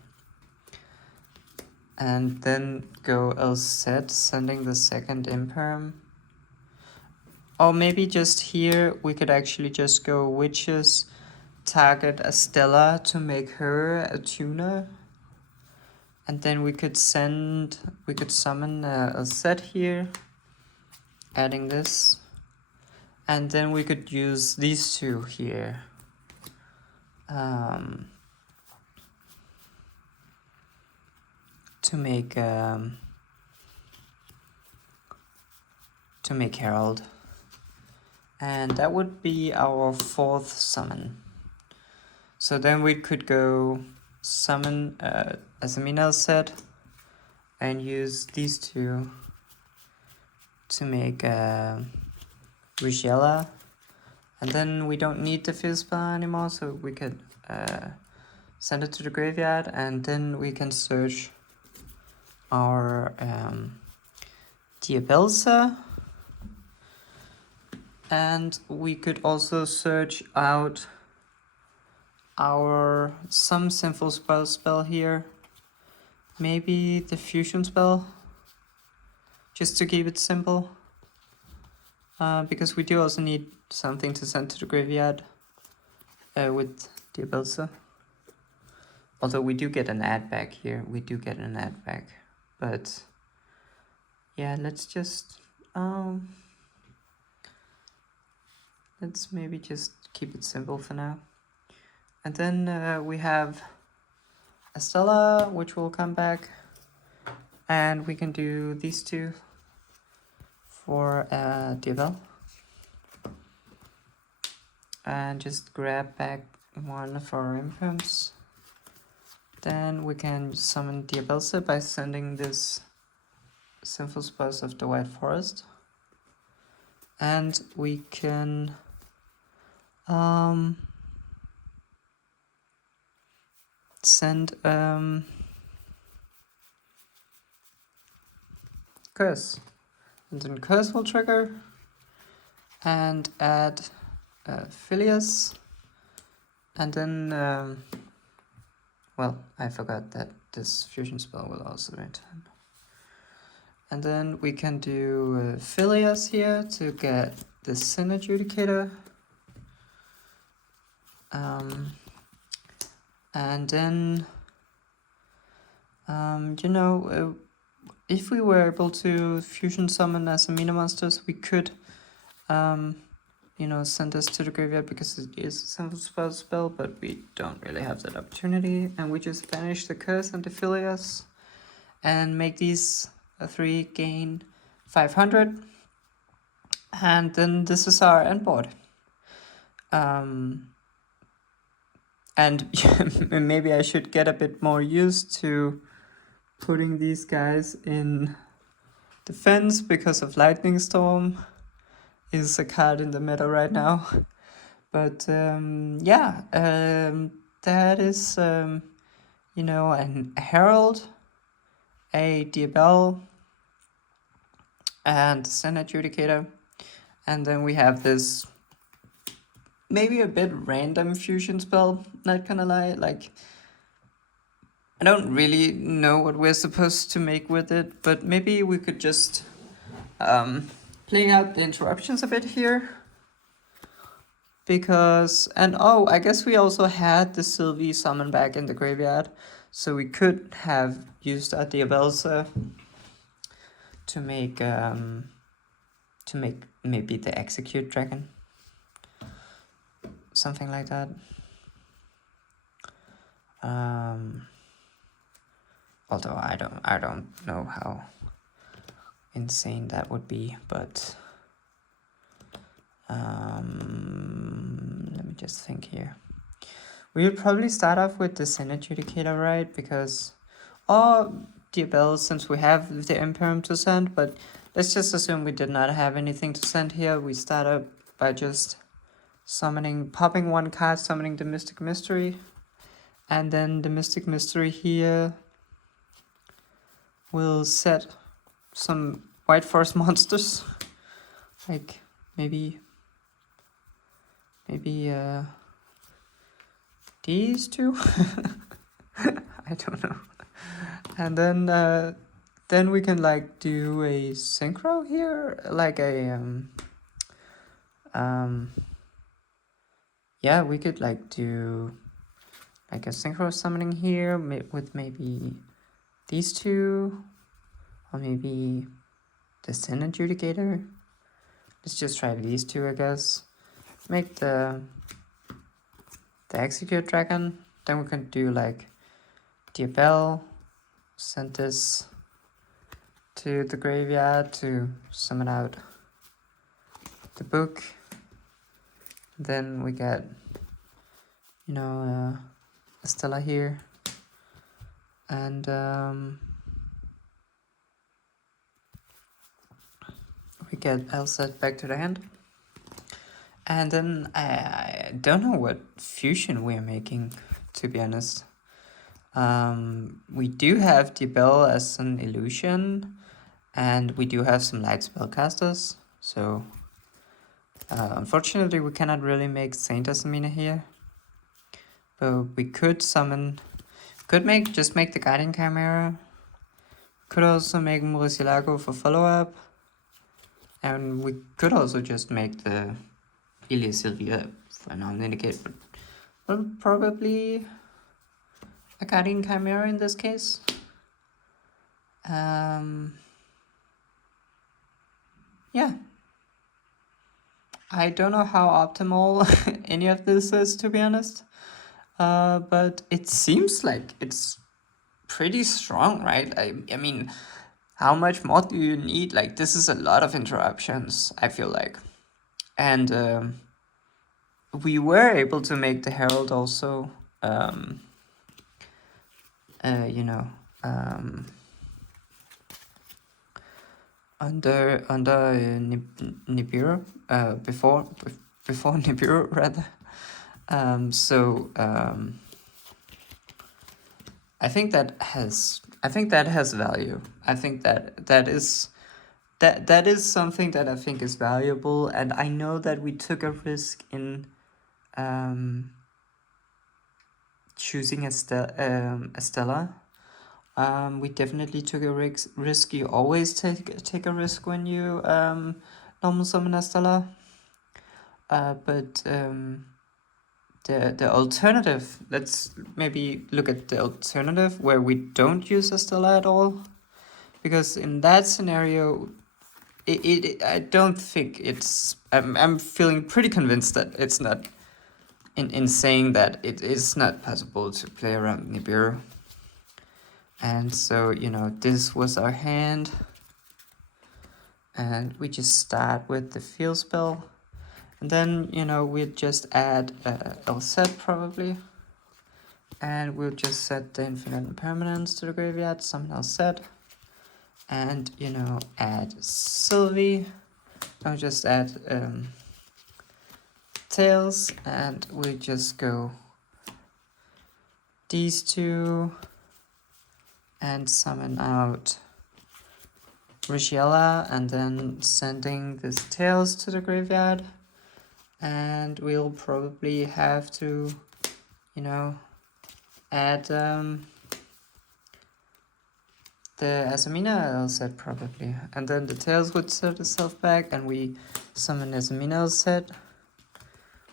And then go else set, sending the second imperm. Or maybe just here we could actually just go witches, target a Stella to make her a tuner. And then we could summon a set here, adding this. And then we could use these two here. To make Herald. And that would be our fourth summon. So then we could go summon as a Minel set and use these two to make Rigella. And then we don't need the fieldspell anymore, so we could send it to the graveyard, and then we can search our Diabelsa. And we could also search out some simple spell here. Maybe the fusion spell, just to keep it simple. Because we do also need something to send to the graveyard with Diabelsa. Although we do get an add back here. But yeah, let's just let's maybe just keep it simple for now. And then we have Estella, which will come back. And we can do these two for Diabel. And just grab back one of our imperms. Then we can summon Diabelsa by sending this Sinful Spouse of the White Forest. And we can send Curse. And then Curse will trigger. And add Phileas. And then, well, I forgot that this fusion spell will also return. And then we can do Phileas here to get the Sin Adjudicator. And then, if we were able to fusion summon as Amino Monsters, we could, send this to the graveyard because it is a simple spell, but we don't really have that opportunity. And we just banish the Curse and the Phileas and make these three gain 500. And then this is our end board. And maybe I should get a bit more used to putting these guys in defense because of Lightning Storm is a card in the meta right now. But that is a Herald, a Diabel, and Sin Adjudicator. And then we have this maybe a bit random fusion spell, not gonna lie. Like, I don't really know what we're supposed to make with it, but maybe we could just play out the interruptions a bit here. Because, I guess we also had the Sylvie summon back in the graveyard, so we could have used our Diabelsa to make maybe the Execute Dragon. Something like that. Although I don't know how insane that would be, but let me just think here. We would probably start off with the Sin Adjudicator, right? Because Diabel, since we have the Imperm to send, but let's just assume we did not have anything to send here. We start up by just popping one card, summoning the Mystic Mystery. And then the Mystic Mystery here will set some White Forest monsters. Like maybe these two. I don't know. And then we can like do a synchro here, like a yeah, we could like do like a synchro summoning here with maybe these two, or maybe the Sin Adjudicator. Let's just try these two, I guess. Make the Execute Dragon. Then we can do like Diabell, send this to the graveyard to summon out the book. Then we get, you know, Estella here. And we get Elset back to the hand. And then I don't know what fusion we're making, to be honest. We do have Diabell as an illusion, and we do have some light spellcasters. So unfortunately, we cannot really make Saint Asamina here. But we could summon, just make the Guardian Chimera. Could also make Murcielago for follow-up. And we could also just make the Ilia Sylvia for non-indicate, but well, probably a Guardian Chimera in this case. Yeah. I don't know how optimal any of this is, to be honest. But it seems like it's pretty strong, right? I mean, how much more do you need? Like, this is a lot of interruptions, I feel like. And we were able to make the Herald also, you know, under Nibiru, before Nibiru rather. So I think that has value. I think that is something that I think is valuable, and I know that we took a risk in choosing Estella. We definitely took a risk. You always take a risk when you normal summon Estella. But the alternative, let's maybe look at the alternative where we don't use Estella at all, because in that scenario, I don't think it's. I'm feeling pretty convinced that it's not. In saying that it is not possible to play around Nibiru. And so, you know, this was our hand. And we just start with the fieldspell. And then, you know, we'll just add Elset probably. And we'll just set the Infinite Impermanence to the graveyard, summon Elset. And, you know, add Sylvie. I'll just add Tails, and we just go these two and summon out Rigiella, and then sending this Tails to the graveyard. And we'll probably have to, you know, add the Asamina set probably. And then the Tails would set itself back, and we summon Asamina set.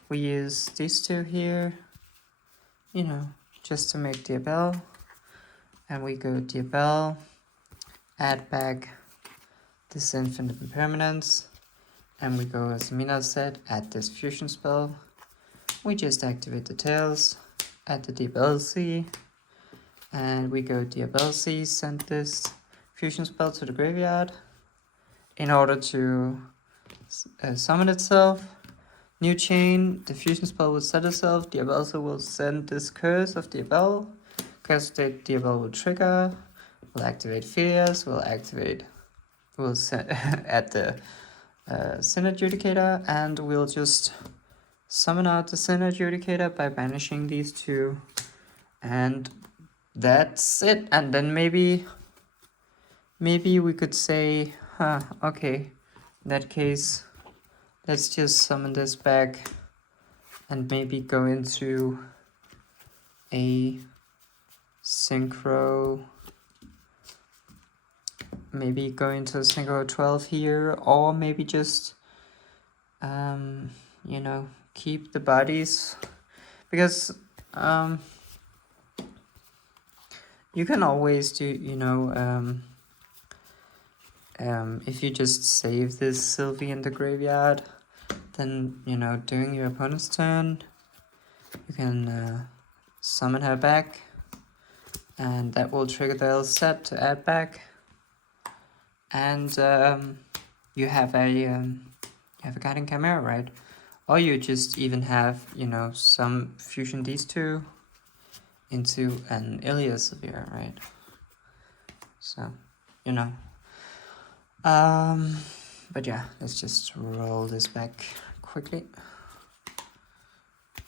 We use these two here, you know, just to make Diabell. And we go Diabell, add back this Infinite Impermanence, and we go as Mina set, add this fusion spell. We just activate the Tails, add the Diabell C, and we go Diabell C, send this fusion spell to the graveyard in order to summon itself. New chain, the fusion spell will set itself. Diabell also will send this curse of Diabell. Curse state Diabell will trigger. Will activate Fierce. Will activate we'll add the Sin Adjudicator, and we'll just summon out the Sin Adjudicator by banishing these two, and that's it. And then maybe we could say, okay, in that case, let's just summon this back and maybe go into a synchro, maybe go into a synchro 12 here, or maybe just you know, keep the bodies, because you can always do, you know, if you just save this Sylvie in the graveyard, then, you know, during your opponent's turn, you can summon her back, and that will trigger the L set to add back, and you have a Guiding Chimera, right? Or you just even have, you know, some fusion these two into an Ilias Severe, right? So, you know. But yeah, let's just roll this back quickly.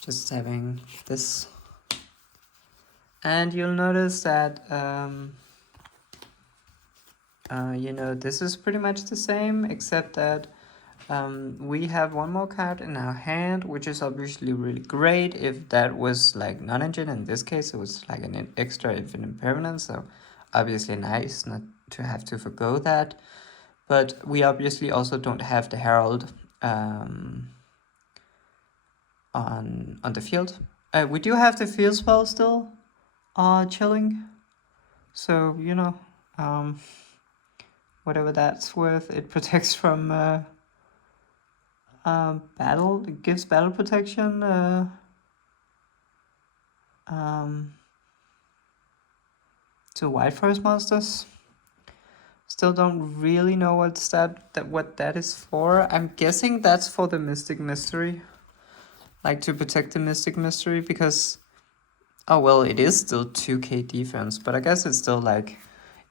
Just having this. And you'll notice that, you know, this is pretty much the same, except that we have one more card in our hand, which is obviously really great if that was like non-engine. In this case, it was like an extra infinite permanence, so obviously nice not to have to forgo that. But we obviously also don't have the Herald on the field. We do have the fieldspell still chilling, so you know, whatever that's worth, it protects from battle. It gives battle protection to White Forest monsters. Still don't really know what that is for. I'm guessing that's for the Mystic Mystery, like to protect the Mystic Mystery, because oh well, it is still 2k defense, but I guess it's still like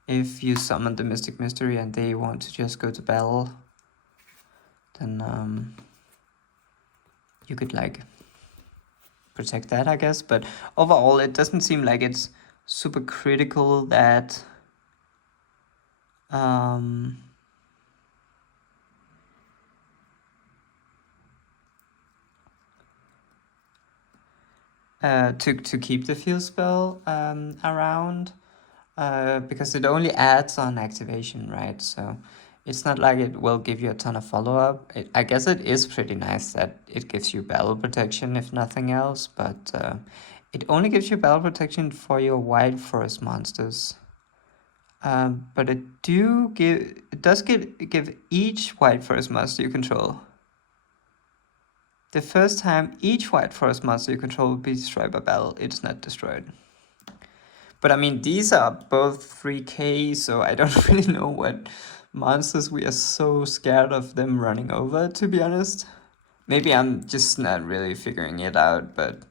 if you summon the Mystic Mystery and they want to just go to battle, then you could like protect that, I guess. But overall, it doesn't seem like it's super critical that to keep the field spell around, because it only adds on activation, right? So it's not like it will give you a ton of follow-up. I guess it is pretty nice that it gives you battle protection if nothing else, but it only gives you battle protection for your White Forest monsters. But it does give each White Forest monster you control. The first time each White Forest monster you control will be destroyed by battle, it's not destroyed. But I mean, these are both 3k, so I don't really know what monsters we are so scared of them running over, to be honest. Maybe I'm just not really figuring it out, but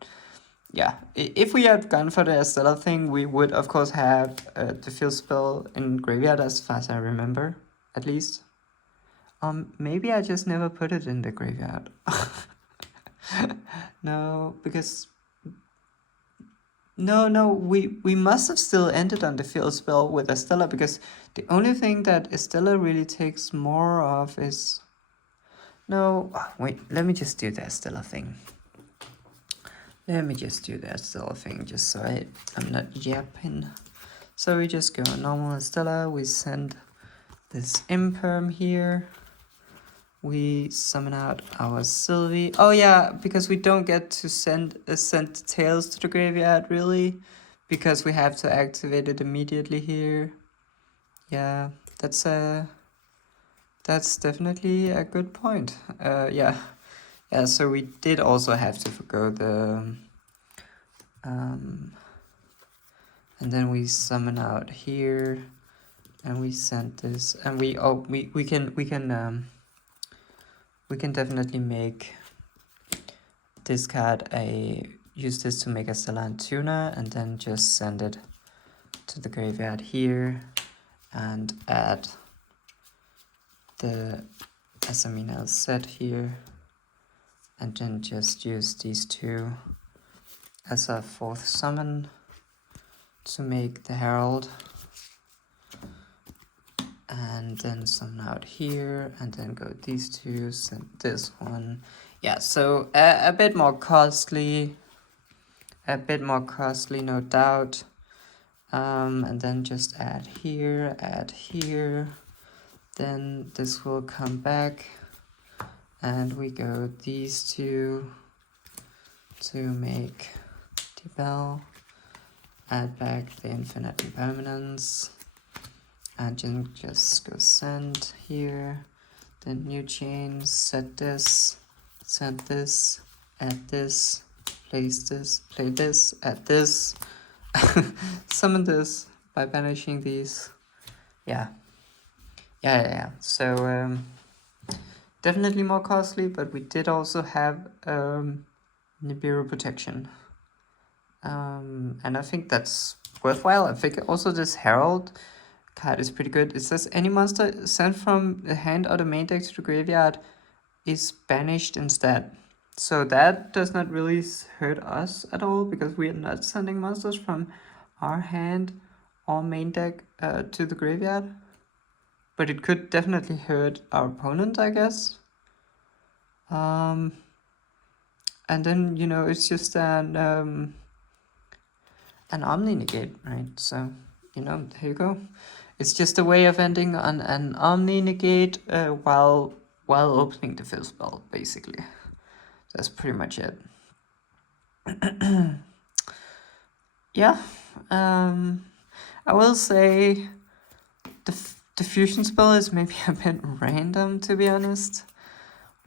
yeah. If we had gone for the Estella thing, we would, of course, have the field spell in graveyard, as far as I remember, at least. Maybe I just never put it in the graveyard. No, because... No, we must have still ended on the field spell with Estella, because the only thing that Estella really takes more of is... No, wait, let me just do the Estella thing. Let me just do the Estella thing, just so I'm not yapping. So we just go normal Estella, we send this imperm here. We summon out our Sylvie. Oh yeah, because we don't get to send tails to the graveyard, really, because we have to activate it immediately here. Yeah, that's definitely a good point. Yeah, so we did also have to forgo the and then we summon out here, and we send this, and we can definitely make this card use this to make a Stellar Tuna, and then just send it to the graveyard here and add the Asamina set here, and then just use these two as a fourth summon to make the Herald. And then summon out here, and then go these two, send this one. Yeah, so a bit more costly, no doubt. And then just add here, then this will come back, and we go these two to make the bell, add back the infinite impermanence, and then just go send here, then new chain, set this, send this, add this, place this, play this, add this, summon this by banishing these. Yeah. So definitely more costly, but we did also have Nibiru protection. And I think that's worthwhile. I think also this Herald card is pretty good. It says any monster sent from the hand or the main deck to the graveyard is banished instead. So that does not really hurt us at all, because we are not sending monsters from our hand or main deck to the graveyard. But it could definitely hurt our opponent, I guess. And then, you know, it's just an Omni negate, right? So, you know, there you go. It's just a way of ending on an Omni negate while opening the fieldspell, basically. That's pretty much it. Yeah. I will say the fusion spell is maybe a bit random, to be honest.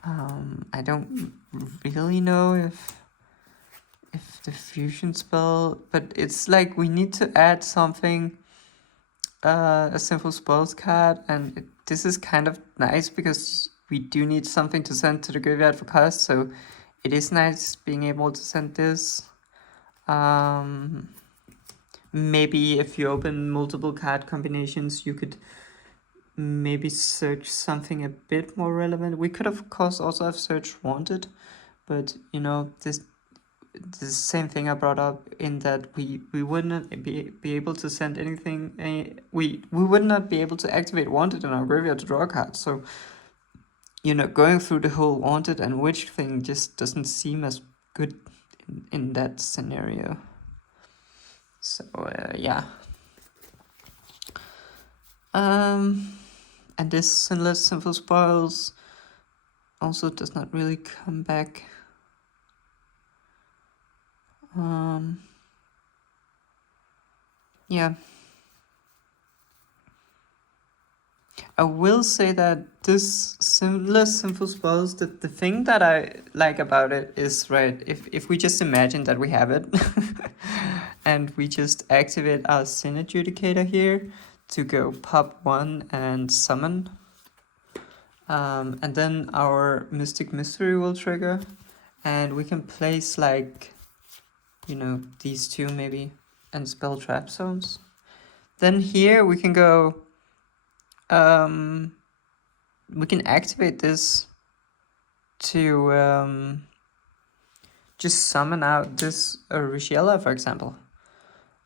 I don't really know if the fusion spell, but it's like we need to add something, a simple spells card, and this is kind of nice because we do need something to send to the graveyard for cost, so it is nice being able to send this. Maybe if you open multiple card combinations, you could maybe search something a bit more relevant. We could of course also have searched wanted, but you know, this the same thing I brought up, in that we wouldn't be able to send anything, we would not be able to activate wanted in our graveyard to draw a card. So, you know, going through the whole wanted and witch thing just doesn't seem as good in that scenario. So yeah. And this Sinless Simple Spoils also does not really come back. Yeah. I will say that this Sinless Simple Spoils, the thing that I like about it is, right, if we just imagine that we have it and we just activate our Sin Adjudicator here to go pop 1 and summon, and then our Mystic Mystery will trigger, and we can place, like, you know, these two maybe, and spell trap zones. Then here we can go, we can activate this to just summon out this Rishiela, for example.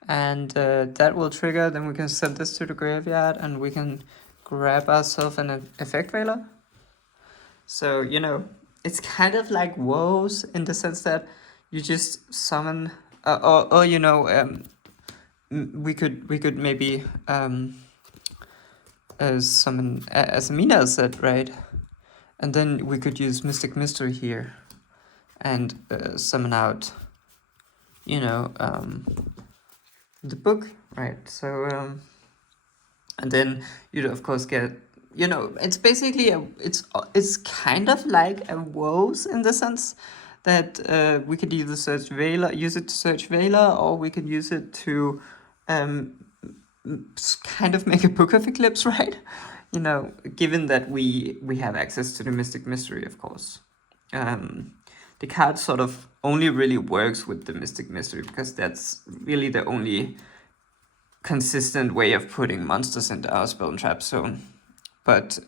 And that will trigger, then we can send this to the graveyard, and we can grab ourselves an Effect Veiler. So, you know, it's kind of like woes in the sense that you just summon, or you know, we could maybe summon as a Mina set, right? And then we could use Mystic Mystery here and summon out, you know, the book, right? So and then you'd of course get, you know, it's basically it's kind of like a woes in the sense that we could either use it to search Veiler, or we could use it to kind of make a Book of Eclipse, right? You know, given that we have access to the Mystic Mystery, of course. The card sort of only really works with the Mystic Mystery, because that's really the only consistent way of putting monsters into our spell and trap zone. but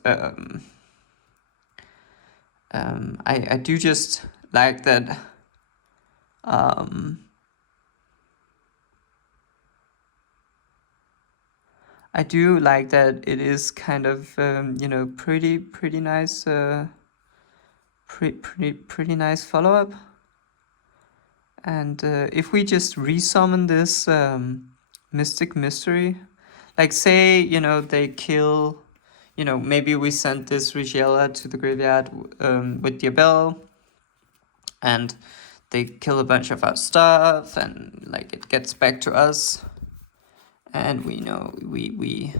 I do just like that. I do like that it is kind of pretty nice, pretty nice follow up. And if we just resummon this mystic mystery, like say they kill, maybe we send this Rigella to the graveyard with Diabel, and they kill a bunch of our stuff, and like it gets back to us, and we know we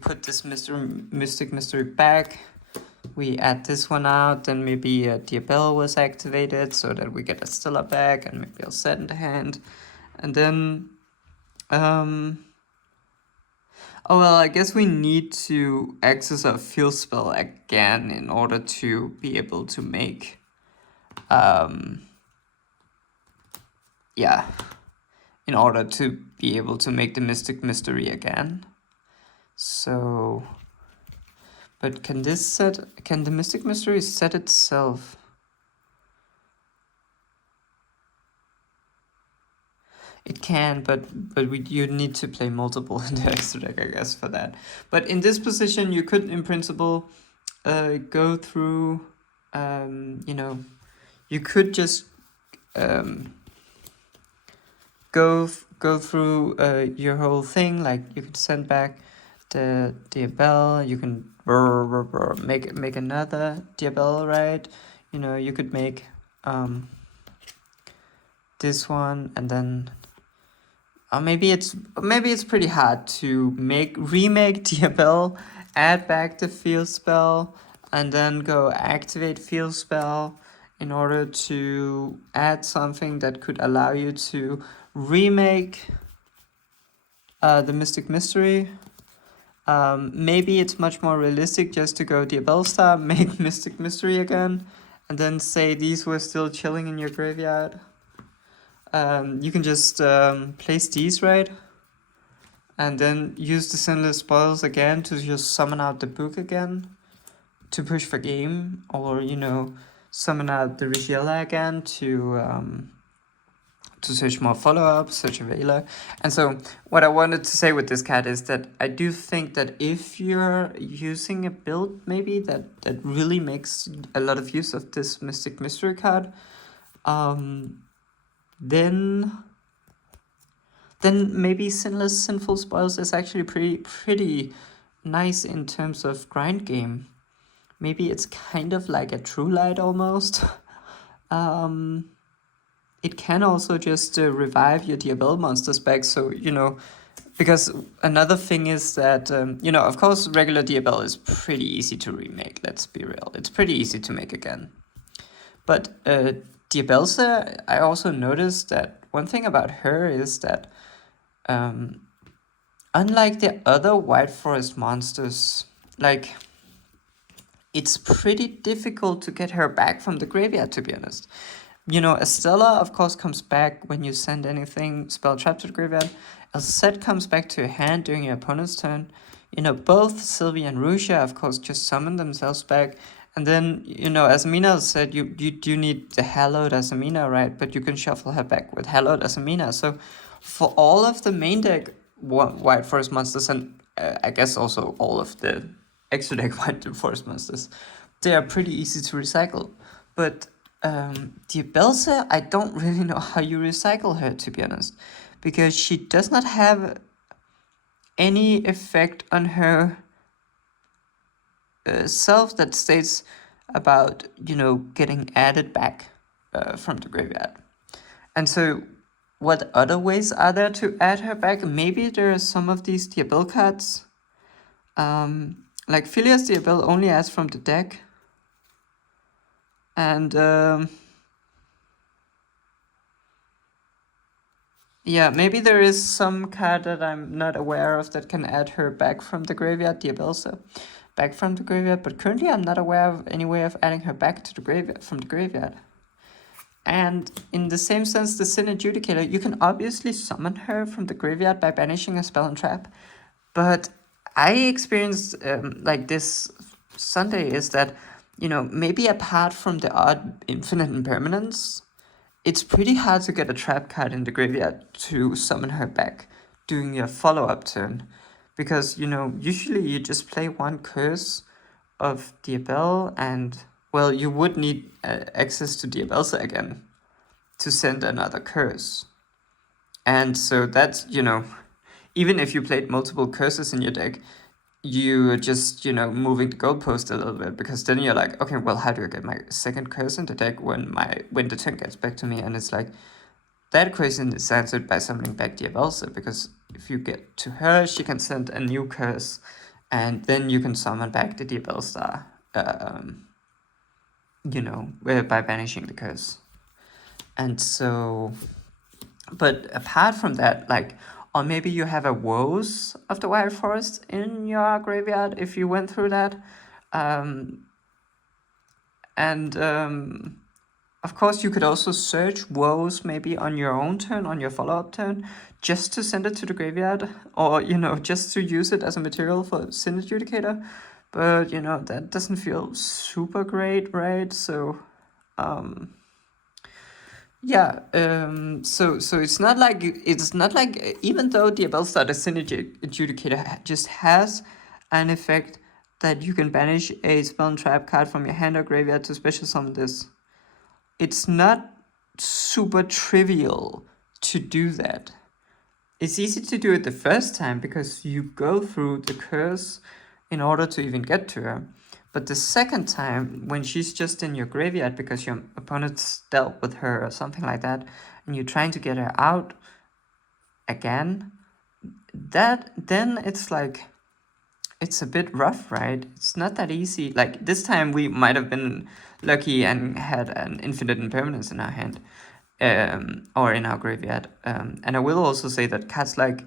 put this mystic mystery back. We add this one out, then maybe Diabel was activated so that we get a Stella back, and maybe I'll set in the hand, and then oh well, I guess we need to access our fieldspell again in order to be able to make in order to be able to make the mystic mystery again. So, but can the mystic mystery set itself? It can, but you need to play multiple in the extra deck, I guess, for that. But in this position, you could, in principle, go through, you could just go through your whole thing. Like you could send back the Diabel. You can make another Diabel, right? You could make this one, and then maybe it's pretty hard to remake Diabel, add back the fieldspell, and then go activate fieldspell in order to add something that could allow you to remake the Mystic Mystery. Maybe it's much more realistic just to go Diabel Star, make Mystic Mystery again, and then say these were still chilling in your graveyard. You can just place these, right? And then use the Sinless Spoils again to just summon out the book again to push for game, or summon out the Rigella again to search more follow-ups, search a Veiler. And so what I wanted to say with this card is that I do think that if you're using a build maybe that really makes a lot of use of this Mystic Mystery card, then maybe Sinful Spoils is actually pretty nice in terms of grind game. Maybe it's kind of like a True Light almost. It can also just revive your Diabel monsters back, so, because another thing is that, of course, regular Diabel is pretty easy to remake, let's be real. It's pretty easy to make again. But Diabelsa, I also noticed that one thing about her is that, unlike the other White Forest monsters, like, it's pretty difficult to get her back from the graveyard, to be honest. Estella, of course, comes back when you send anything spell trap to the graveyard. A set comes back to your hand during your opponent's turn. Both Sylvia and Rusha, of course, just summon themselves back. And then, as Amina said, you do need the Hallowed Asamina, right? But you can shuffle her back with Hallowed Asamina. So for all of the main deck White Forest monsters, and I guess also all of the extra deck White Forest monsters, they are pretty easy to recycle. But Diabelsa, I don't really know how you recycle her, to be honest, because she does not have any effect on her self that states about, getting added back from the graveyard. And so what other ways are there to add her back? Maybe there are some of these Diabel cards. Like Phileas Diabel only adds from the deck. And yeah, maybe there is some card that I'm not aware of that can add her back from the graveyard, Diabelsa, back from the graveyard. But currently I'm not aware of any way of adding her back to the graveyard from the graveyard. And in the same sense, the Sin Adjudicator, you can obviously summon her from the graveyard by banishing a spell and trap. But I experienced like this Sunday is that, maybe apart from the odd infinite impermanence, it's pretty hard to get a trap card in the graveyard to summon her back during your follow-up turn. Because, usually you just play one curse of Diabel and, well, you would need access to Diabelsa again to send another curse. And so that's, even if you played multiple curses in your deck, you're just, moving the goalpost a little bit, because then you're like, okay, well, how do I get my second curse in the deck when the turn gets back to me? And it's like, that question is answered by summoning back Diabelsa, because if you get to her, she can send a new curse, and then you can summon back the Diabelsa, by banishing the curse. And so, but apart from that, like, or maybe you have a Woes of the Wild Forest in your graveyard if you went through that. Of course, you could also search Woes maybe on your own turn, on your follow-up turn, just to send it to the graveyard, or, just to use it as a material for Sin Adjudicator. But, that doesn't feel super great, right? So, yeah, so it's not like even though Diabelsta, the Synergy Adjudicator, just has an effect that you can banish a spell and trap card from your hand or graveyard to special summon this, it's not super trivial to do that. It's easy to do it the first time because you go through the curse in order to even get to her. But the second time, when she's just in your graveyard because your opponent's dealt with her or something like that, and you're trying to get her out again, then it's like, it's a bit rough, right? It's not that easy. Like, this time we might have been lucky and had an infinite impermanence in our hand, or in our graveyard. And I will also say that cards like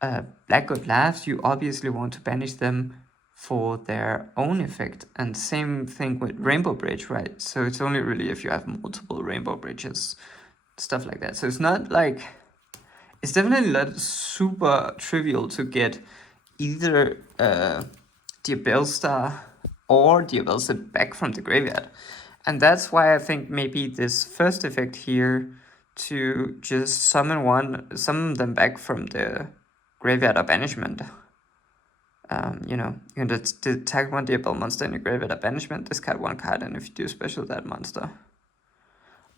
Black God Laughs, you obviously want to banish them for their own effect. And same thing with Rainbow Bridge, right? So it's only really if you have multiple Rainbow Bridges, stuff like that. So it's not like, it's definitely not super trivial to get either Diabelsta or Diabelsta back from the graveyard. And that's why I think maybe this first effect here, to just summon them back from the graveyard or banishment. You can just tag one Diabel monster in your graveyard or banishment, discard one card, and if you do special that monster.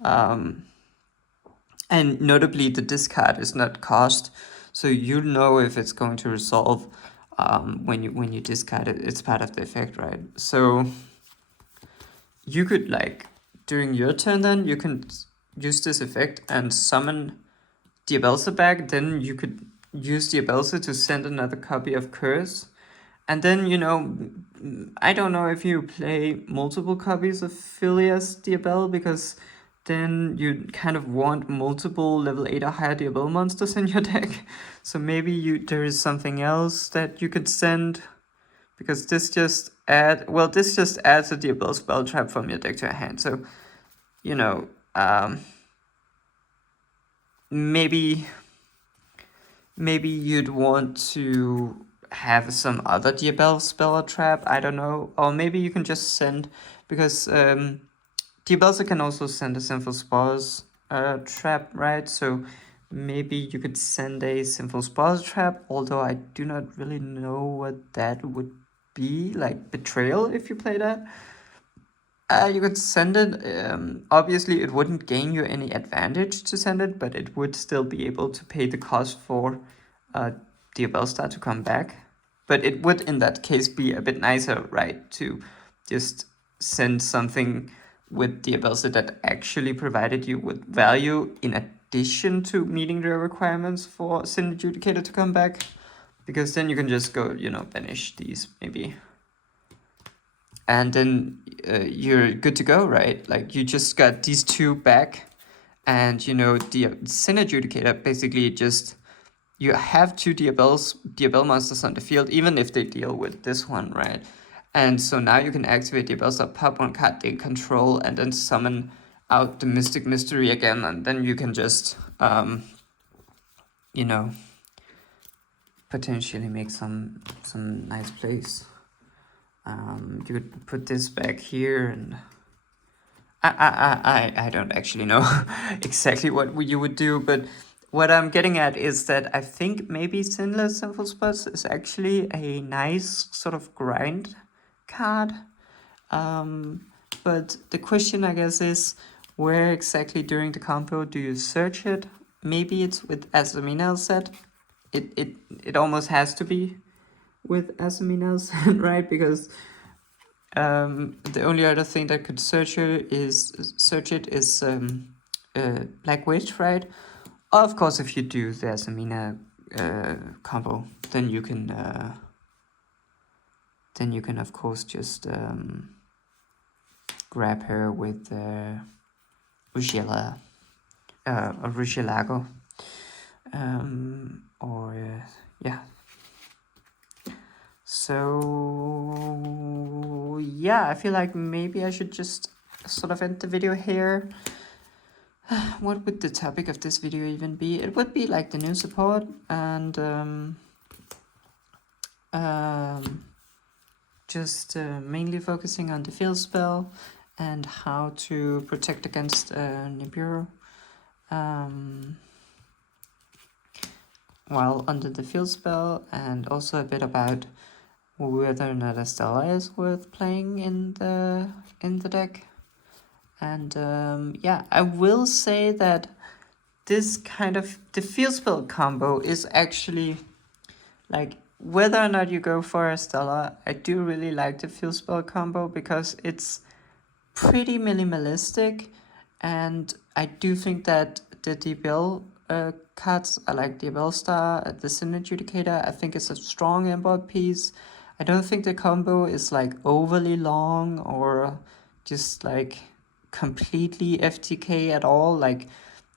And notably, the discard is not cost, so you know if it's going to resolve when you discard it. It's part of the effect, right? So you could, like, during your turn, then you can use this effect and summon Diabelsa back. Then you could use Diabelsa to send another copy of Curse. And then, I don't know if you play multiple copies of Phileas Diabel, because then you kind of want multiple level 8 or higher Diabel monsters in your deck. So maybe there is something else that you could send, because this just adds a Diabel spell trap from your deck to your hand. So, maybe you'd want to have some other Diabel spell or trap, I don't know. Or maybe you can just send, because Diabelsa can also send a Sinful Spores trap, right? So maybe you could send a Sinful Spores trap, although I do not really know what that would be, like Betrayal if you play that. You could send it. Obviously, it wouldn't gain you any advantage to send it, but it would still be able to pay the cost for Diabelsta to come back. But it would, in that case, be a bit nicer, right, to just send something with Diabelsta that actually provided you with value in addition to meeting the requirements for Sin Adjudicator to come back. Because then you can just go, banish these, maybe. And then you're good to go, right? Like, you just got these two back, and the Sin Adjudicator basically just, you have two Diabel monsters on the field, even if they deal with this one, right? And so now you can activate Diabelsta, pop one card they control, and then summon out the Mystic Mystery again, and then you can just potentially make some nice plays. You could put this back here, and I don't actually know exactly what you would do, but what I'm getting at is that I think maybe Sinless Sinful Spots is actually a nice sort of grind card. But the question, I guess, is where exactly during the combo do you search it? Maybe it's with Asaminal set. It almost has to be with Asaminal set, right? Because the only other thing that could search it is Black Witch, right? Of course, if you do the Asamina combo, then you can of course just grab her with Rugiela or Rugielago, or yeah. So yeah, I feel like maybe I should just sort of end the video here. What would the topic of this video even be? It would be like the new support and just mainly focusing on the field spell and how to protect against Nibiru. While under the field spell, and also a bit about whether or not Estella is worth playing in the deck. And yeah, I will say that this kind of the field spell combo is actually like, whether or not you go for Estella, I do really like the field spell combo because it's pretty minimalistic, and I do think that the DBL cards, I like DBL Star, the Sin Adjudicator, I think it's a strong import piece. I don't think the combo is like overly long or just like completely FTK at all. Like,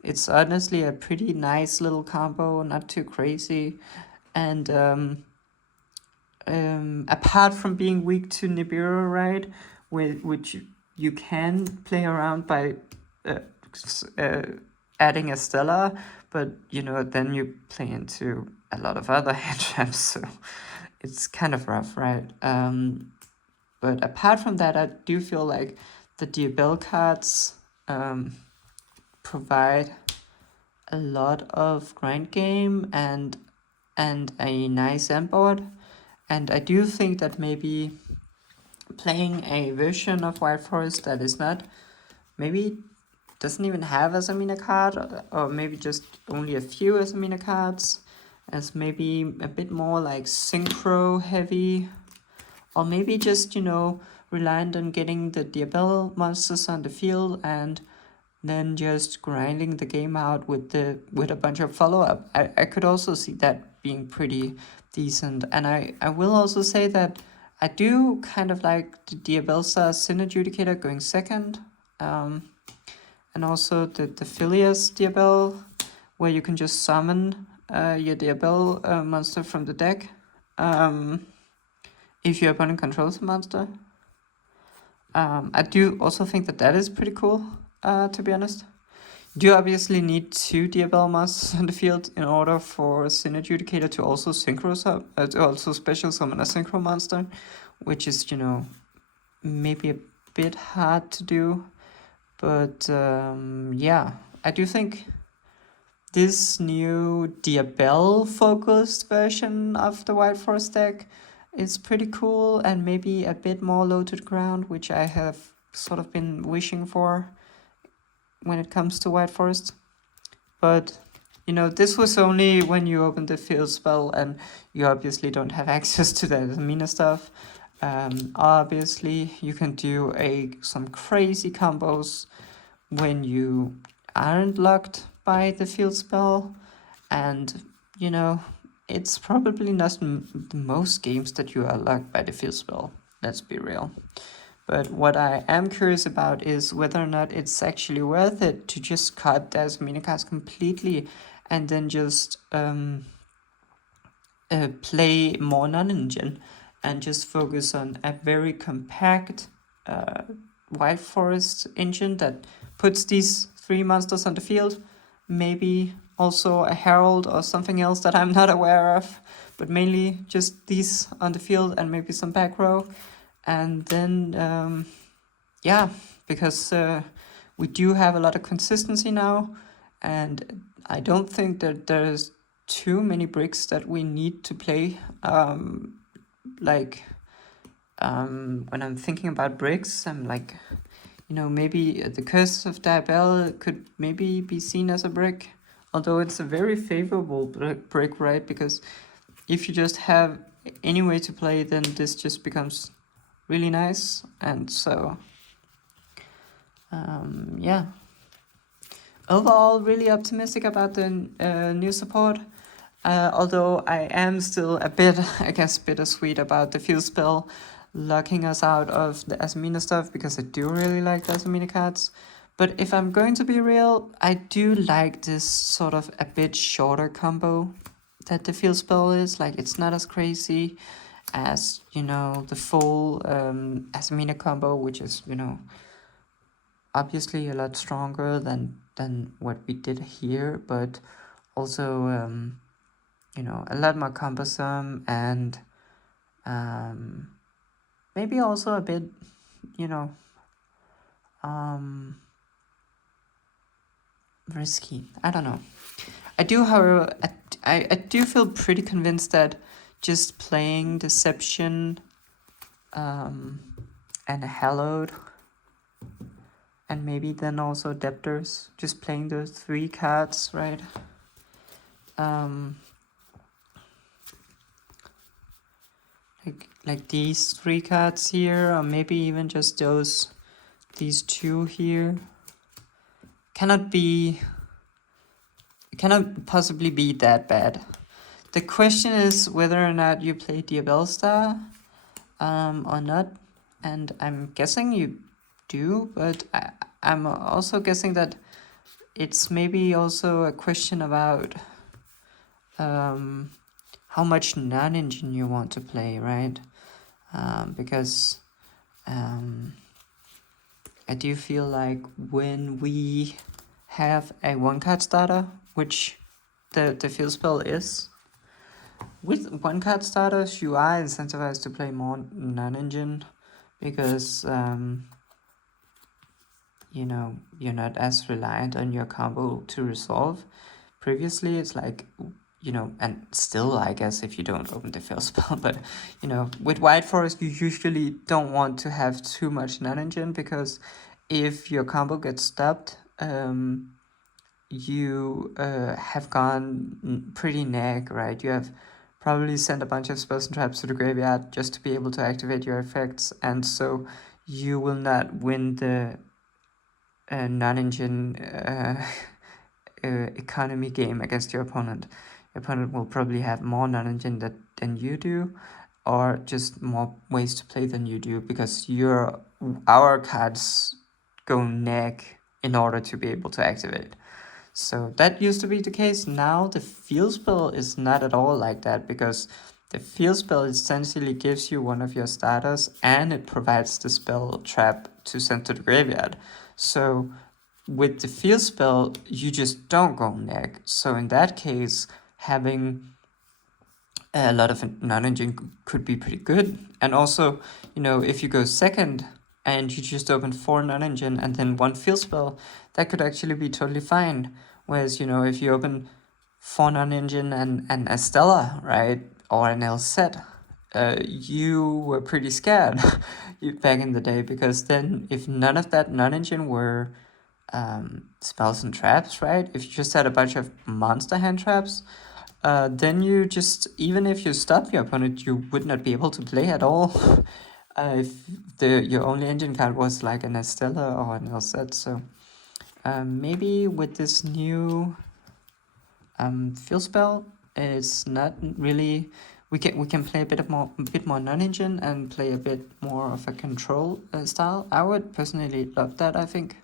it's honestly a pretty nice little combo, not too crazy. And apart from being weak to Nibiru, right, which you can play around by adding Estella, but you know, then you play into a lot of other hand traps, so it's kind of rough, right? But apart from that, I do feel like the Diabell cards provide a lot of grind game and a nice end board. And I do think that maybe playing a version of White Forest that is not, maybe doesn't even have Asamina card, or maybe just only a few Asamina cards, as maybe a bit more like synchro heavy, or maybe just, you know, reliant on getting the Diabell monsters on the field and then just grinding the game out with a bunch of follow-up. I could also see that being pretty decent. And I will also say that I do kind of like the Diabellstar Sin Adjudicator going second. And also the Phileas Diabell, where you can just summon your Diabell monster from the deck if your opponent controls the monster. I do also think that is pretty cool, to be honest. You do obviously need 2 Diabell monsters on the field in order for Sin Adjudicator to also special summon a synchro monster, which is, you know, maybe a bit hard to do. But yeah, I do think this new Diabell focused version of the White Forest deck is pretty cool, and maybe a bit more low to the ground, which I have sort of been wishing for when it comes to White Forest. But, you know, this was only when you open the field spell, and you obviously don't have access to that Mina stuff. Obviously, you can do some crazy combos when you aren't locked by the field spell, and, you know, it's probably not the most games that you are locked by the field spell, let's be real. But what I am curious about is whether or not it's actually worth it to just cut those minicards completely and then just play more non-engine and just focus on a very compact White Forest engine that puts these 3 monsters on the field, maybe also a Herald or something else that I'm not aware of, but mainly just these on the field and maybe some back row. And then, yeah, because we do have a lot of consistency now, and I don't think that there's too many bricks that we need to play. When I'm thinking about bricks, I'm like, maybe the Curse of Diabell could maybe be seen as a brick, although it's a very favorable brick, right? Because if you just have any way to play, then this just becomes really nice. And so, yeah. Overall, really optimistic about the new support. Although I am still a bit, I guess, bittersweet about the fieldspell locking us out of the Asamina stuff, because I do really like the Asamina cards. But if I'm going to be real, I do like this sort of a bit shorter combo that the fieldspell is. Like, it's not as crazy as, the full Asamina combo, which is, obviously a lot stronger than what we did here, but also a lot more cumbersome, and maybe also a bit risky. I don't know. I do, however, I do feel pretty convinced that just playing Deception and Hallowed, and maybe then also Debtors, just playing those 3 cards, right? Like these 3 cards here, or maybe even just these 2 here, cannot possibly be that bad. The question is whether or not you play Diabell Star or not, and I'm guessing you do, but I'm also guessing that it's maybe also a question about how much non-engine you want to play, right? Because I do feel like when we have a 1-card starter, which the fieldspell is, with 1-card starters you are incentivized to play more non-engine, because you're not as reliant on your combo to resolve. Previously, it's like, and still, I guess, if you don't open the fieldspell, but, with White Forest, you usually don't want to have too much non-engine, because if your combo gets stopped, you have gone pretty nag, right? You have probably sent a bunch of spells and traps to the graveyard just to be able to activate your effects, and so you will not win the non-engine economy game against your opponent. Your opponent will probably have more non-engine than you do, or just more ways to play than you do, because our cards go neg in order to be able to activate. So that used to be the case. Now the fieldspell is not at all like that, because the fieldspell essentially gives you one of your starters, and it provides the spell trap to send to the graveyard. So with the fieldspell, you just don't go neg. So in that case, having a lot of non-engine could be pretty good. And also, if you go second and you just open 4 non-engine and then 1 fieldspell, that could actually be totally fine. Whereas, if you open 4 non-engine and a Stella, right, or an LZ, you were pretty scared back in the day, because then if none of that non-engine were spells and traps, right, if you just had a bunch of monster hand traps, then you just, even if you stop your opponent, you would not be able to play at all. If your only engine card was like an Estella or an LZ. So maybe with this new field spell, it's not really, we can play a bit more non-engine and play a bit more of a control style. I would personally love that, I think.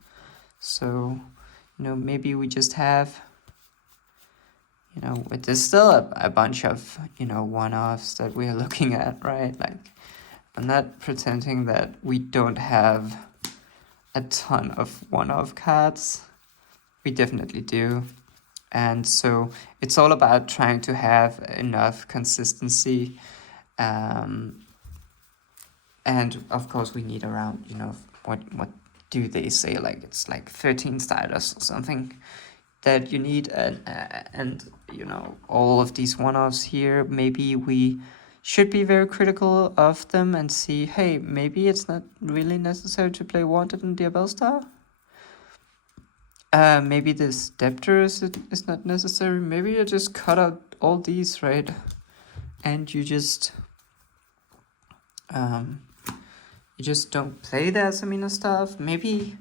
So maybe we just have, there's still a bunch of, one-offs that we are looking at, right? Like, I'm not pretending that we don't have a ton of one-off cards. We definitely do. And so it's all about trying to have enough consistency. Um, and of course we need around, what do they say, like it's like 13 starters or something that you need, and all of these one-offs here, maybe we should be very critical of them and see, hey, maybe it's not really necessary to play Wanted in Diabellstar. Maybe this Debtor is not necessary. Maybe you just cut out all these, right? And you just don't play the Asamina stuff. Maybe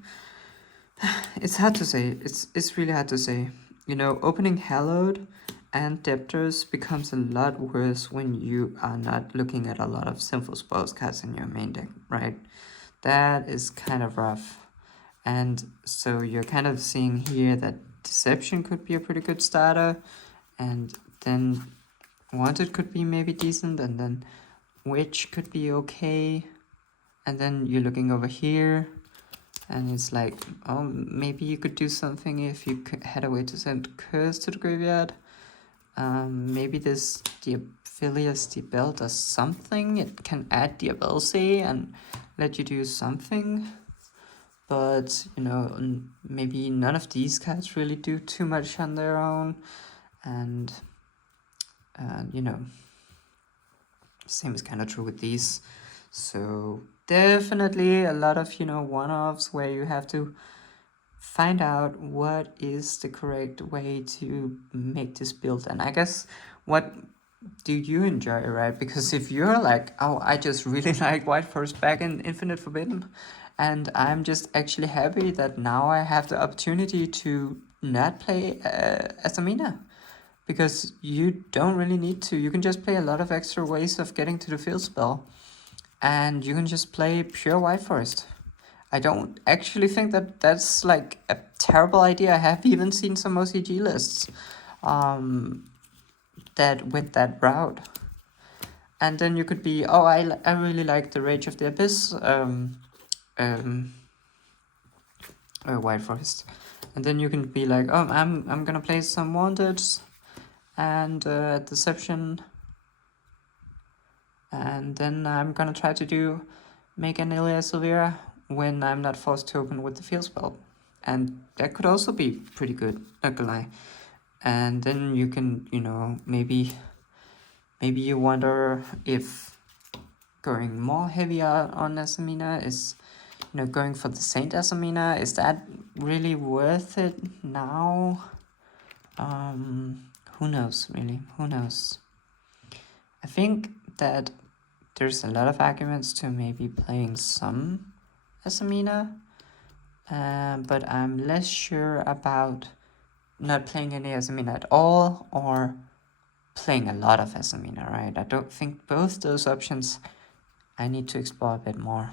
it's hard to say. It's really hard to say. Opening Hallowed and Debtors becomes a lot worse when you are not looking at a lot of Sinful Spells cards in your main deck, right? That is kind of rough. And so you're kind of seeing here that Deception could be a pretty good starter, and then Wanted could be maybe decent, and then Witch could be okay. And then you're looking over here, and it's like, oh, maybe you could do something if you had a way to send Curse to the graveyard. Maybe this Diaphilius Diabell does something. It can add Diabellsy and let you do something. But, maybe none of these cards really do too much on their own. And, same is kind of true with these. So definitely a lot of, one-offs where you have to find out what is the correct way to make this build. And I guess, what do you enjoy, right? Because if you're like, oh, I just really like White Forest back in Infinite Forbidden, and I'm just actually happy that now I have the opportunity to not play Asamina, because you don't really need to. You can just play a lot of extra ways of getting to the field spell, and you can just play pure White Forest. I don't actually think that that's like a terrible idea. I have even seen some OCG lists that with that route. And then you could be, oh, I really like the Rage of the Abyss White Forest. And then you can be like, oh, I'm gonna play some Wanted and Deception, and then I'm gonna try to make an Ilia Silvera when I'm not forced to open with the field spell. And that could also be pretty good, not gonna lie. And then you can, maybe you wonder if going more heavy on Asamina is, going for the Saint Asamina, is that really worth it now? Who knows, really? Who knows? I think that there's a lot of arguments to maybe playing some Asamina, but I'm less sure about not playing any Asamina at all, or playing a lot of Asamina, right? I don't think both those options I need to explore a bit more.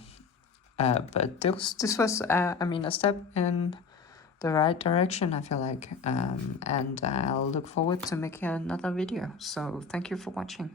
But this was, a step in the right direction, I feel like. And I'll look forward to making another video. So thank you for watching.